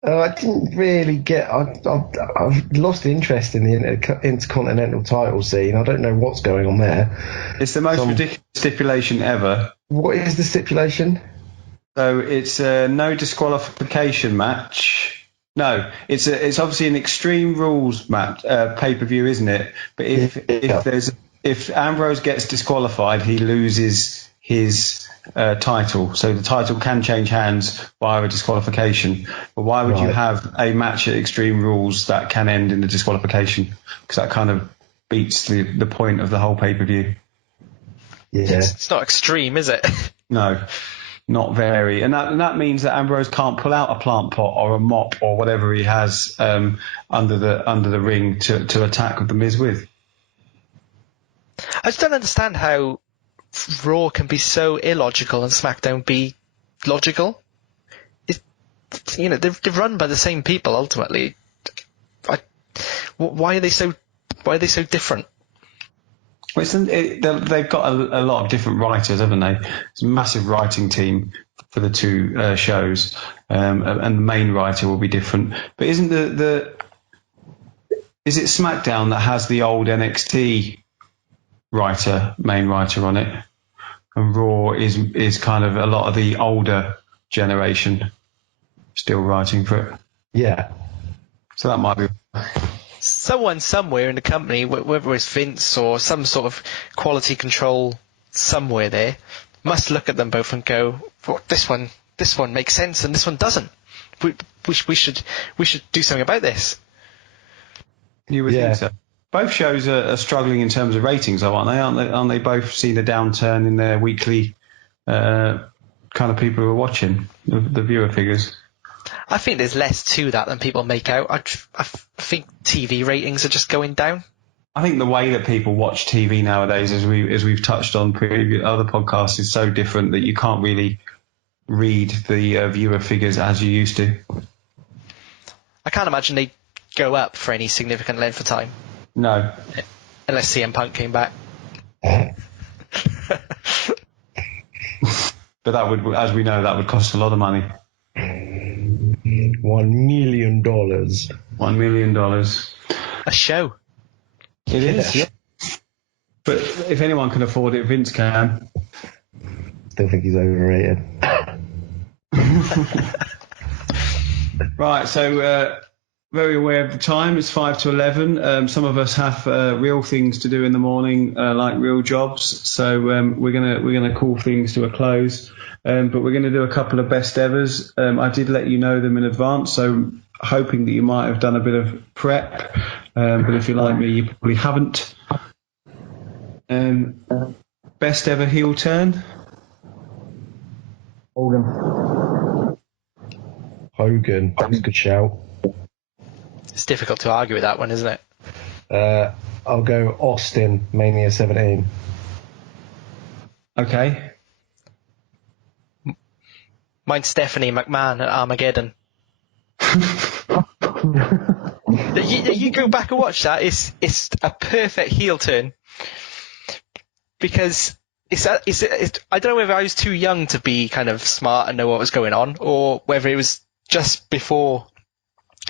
I didn't really get. I've lost interest in the Intercontinental title scene. I don't know what's going on there. It's the most ridiculous stipulation ever. What is the stipulation? So it's a no disqualification match. No, it's obviously an Extreme Rules match, pay-per-view, isn't it? But if Ambrose gets disqualified, he loses his title. So the title can change hands via a disqualification. But why would you have a match at Extreme Rules that can end in a disqualification? Because that kind of beats the point of the whole pay-per-view. Yeah, it's not extreme, is it? No. Not very, and that means that Ambrose can't pull out a plant pot or a mop or whatever he has under the ring to attack the Miz with. I just don't understand how Raw can be so illogical and SmackDown be logical. They're run by the same people ultimately. Why are they so different? Well, they've got a lot of different writers, haven't they? It's a massive writing team for the two shows, and the main writer will be different. But isn't is it SmackDown that has the old NXT main writer on it, and Raw is kind of a lot of the older generation still writing for it? Yeah. So that might be. Someone somewhere in the company, whether it's Vince or some sort of quality control somewhere there, must look at them both and go, well, this one makes sense and this one doesn't. We should do something about this. You would think so. Both shows are struggling in terms of ratings, though, aren't they? Aren't they both seeing a downturn in their weekly kind of people who are watching, the viewer figures? I think there's less to that than people make out. I think TV ratings are just going down. I think the way that people watch TV nowadays, as we've touched on previous other podcasts, is so different that you can't really read the viewer figures as you used to. I can't imagine they'd go up for any significant length of time. No. Unless CM Punk came back. But that would, as we know, that would cost a lot of money. $1 million. $1 million. A show. It is, yeah. But if anyone can afford it, Vince can. Still think he's overrated. Right, so very aware of the time. It's 5 to 11. Some of us have real things to do in the morning, like real jobs. So we're gonna call things to a close. But we're going to do a couple of best evers. I did let you know them in advance, so hoping that you might have done a bit of prep. But if you're like me, you probably haven't. Best ever heel turn? Hogan. That's a good shout. It's difficult to argue with that one, isn't it? I'll go Austin, Mania 17. Okay. Mine's Stephanie McMahon at Armageddon. you go back and watch that. It's a perfect heel turn because it's I don't know whether I was too young to be kind of smart and know what was going on, or whether it was just before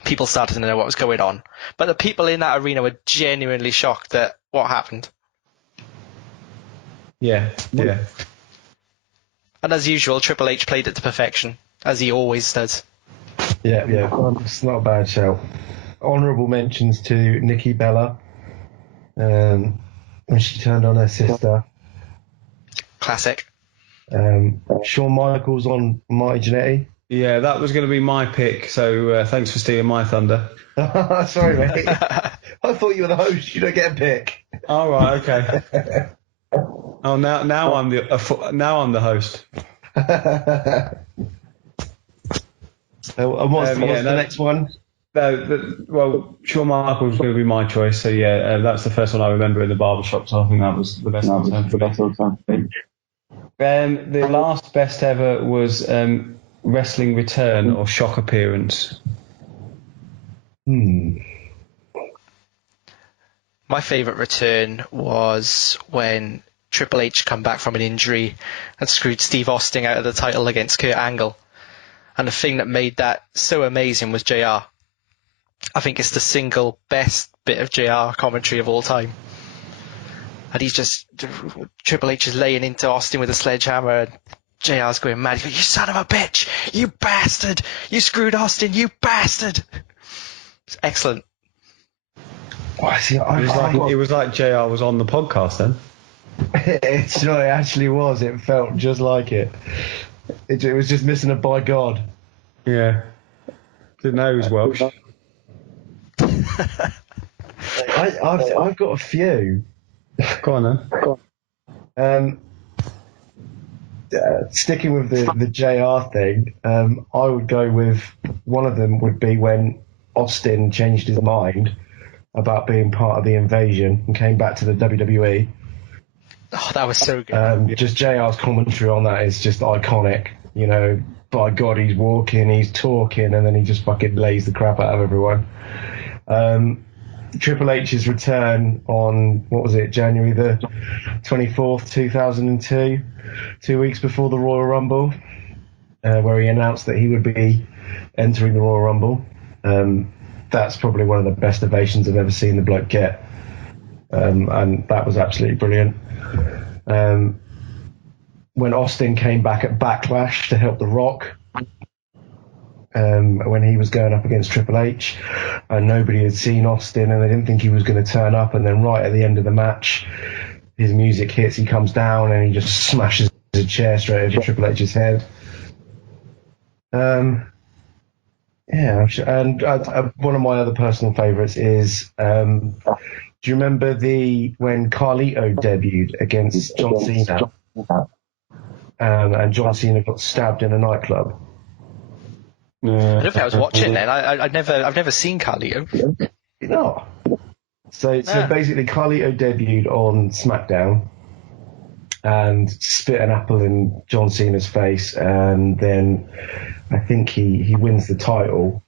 people started to know what was going on. But the people in that arena were genuinely shocked at what happened. Yeah. And as usual, Triple H played it to perfection, as he always does. Yeah. It's not a bad shout. Honourable mentions to Nikki Bella when she turned on her sister. Classic. Shawn Michaels on Mighty Jannetty. Yeah, that was going to be my pick, so thanks for stealing my thunder. Sorry, mate. I thought you were the host. You don't get a pick. All right, okay. Oh, now I'm the host. And what's the next one? Well, Shawn Michaels was going to be my choice, so yeah, that's the first one I remember in the barbershop, so I think that was the best answer. The last best ever was Wrestling Return or Shock Appearance. My favourite return was when Triple H come back from an injury and screwed Steve Austin out of the title against Kurt Angle. And the thing that made that so amazing was JR. I think it's the single best bit of JR commentary of all time. And Triple H is laying into Austin with a sledgehammer and JR's going mad. He goes, "You son of a bitch! You bastard! You screwed Austin, you bastard!" It's excellent. It was like JR was on the podcast then. It actually was. It felt just like it. It was just missing a by God. Yeah. Didn't know he was Welsh. I've got a few. Go on then. Sticking with the JR thing, I would go with one of them would be when Austin changed his mind about being part of the invasion and came back to the WWE. Oh, that was so good. Just JR's commentary on that is just iconic. You know, by God, he's walking, he's talking, and then he just fucking lays the crap out of everyone. Triple H's return on, what was it, January the 24th, 2002, 2 weeks before the Royal Rumble, where he announced that he would be entering the Royal Rumble. That's probably one of the best ovations I've ever seen the bloke get. And that was absolutely brilliant. When Austin came back at Backlash to help The Rock, when he was going up against Triple H, and nobody had seen Austin and they didn't think he was going to turn up, and then right at the end of the match, his music hits, he comes down and he just smashes a chair straight over Triple H's head. Yeah, and one of my other personal favourites is, do you remember when Carlito debuted against John Cena, and John Cena got stabbed in a nightclub? I don't think I was watching then. I've never seen Carlito. No. So basically, Carlito debuted on SmackDown and spit an apple in John Cena's face, and then I think he wins the title.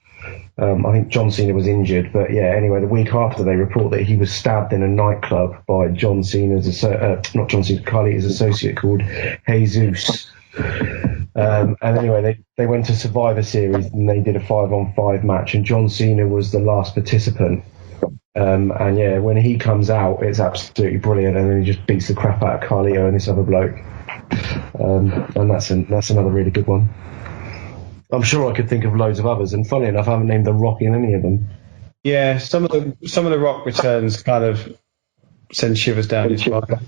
I think John Cena was injured, but yeah, anyway, the week after they report that he was stabbed in a nightclub by John Cena's, not John Cena, Carlito's associate called Jesus. And anyway, they went to Survivor Series and they did a 5-on-5 match, and John Cena was the last participant. And yeah, when he comes out, it's absolutely brilliant, and then he just beats the crap out of Carlito and this other bloke. And that's another really good one. I'm sure I could think of loads of others, and funny enough, I haven't named The Rock in any of them. Yeah, some of the Rock returns kind of send shivers down your spine.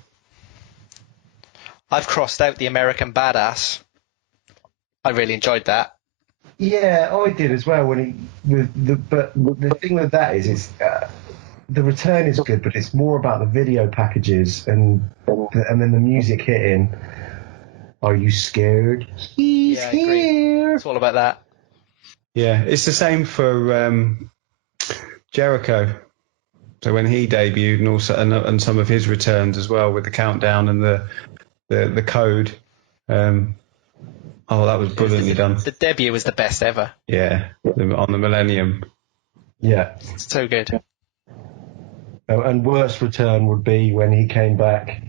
I've crossed out the American Badass. I really enjoyed that. Yeah, I did as well. But the thing with that is, the return is good, but it's more about the video packages and then the music hitting. Are you scared? He's here. It's all about that. Yeah, it's the same for Jericho. So when he debuted, and also and some of his returns as well, with the countdown and the code. That was brilliantly done. The debut was the best ever. Yeah, on the Millennium. Yeah, so good. And worst return would be when he came back.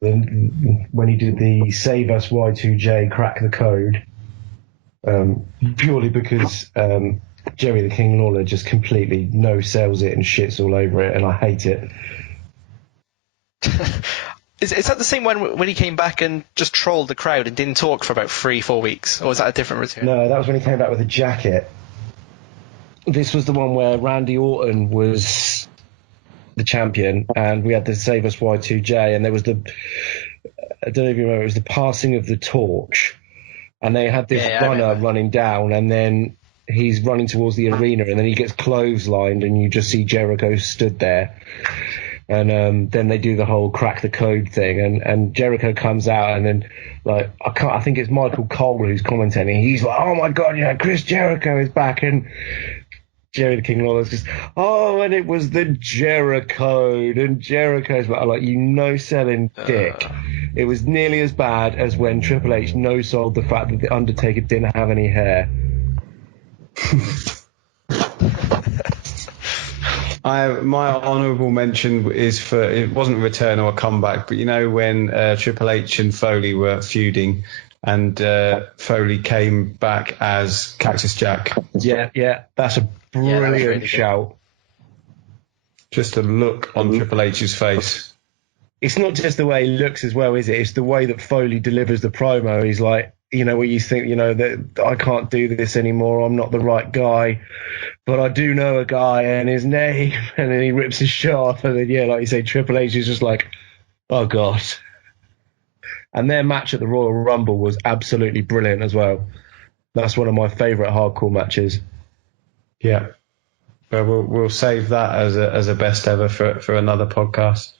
When he did the Save Us Y2J Crack the Code, purely because Jerry the King Lawler just completely no-sells it and shits all over it, and I hate it. Is that the same one when he came back and just trolled the crowd and didn't talk for about 3-4 weeks? Or was that a different return? No, that was when he came back with a jacket. This was the one where Randy Orton was the champion, and we had the Save Us Y2J, and there was I don't know if you remember, it was the passing of the torch, and they had this runner running down, and then he's running towards the arena, and then he gets clotheslined, and you just see Jericho stood there, and then they do the whole crack the code thing, and Jericho comes out, and then I think it's Michael Cole who's commentating. He's like, "Oh my God, yeah, Chris Jericho is back," and Jerry the King Lawler's just, "Oh, and it was the Jericho," and Jericho's like, "You no-selling dick." It was nearly as bad as when Triple H no-sold the fact that the Undertaker didn't have any hair. My honourable mention is for, it wasn't a return or a comeback, but you know when Triple H and Foley were feuding, and Foley came back as Cactus Jack. Yeah, that's a brilliant really shout. Just a look on Triple H's face. It's not just the way he looks as well, is it? It's the way that Foley delivers the promo. He's like, where you think, that I can't do this anymore, I'm not the right guy, but I do know a guy and his name, and then he rips his shirt off, and then, like you say, Triple H is just like, oh God. And their match at the Royal Rumble was absolutely brilliant as well. That's one of my favourite hardcore matches. Yeah. We'll save that as a best ever for another podcast.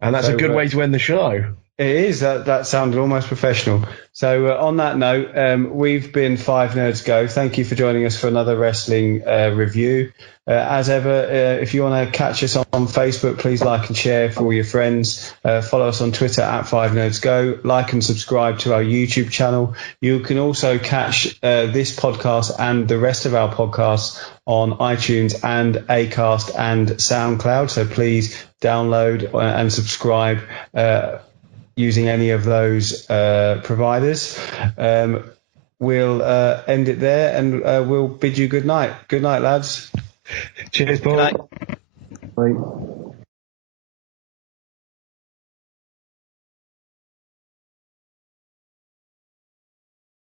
And that's a good way to end the show. It is. That sounded almost professional. So on that note, we've been Five Nerds Go. Thank you for joining us for another wrestling review. As ever, if you want to catch us on Facebook, please like and share for all your friends. Follow us on Twitter at Five Nerds Go. Like and subscribe to our YouTube channel. You can also catch this podcast and the rest of our podcasts on iTunes and Acast and SoundCloud. So please download and subscribe using any of those providers. We'll end it there, and we'll bid you good night. Good night, lads. Cheers, Paul. Good night. Right.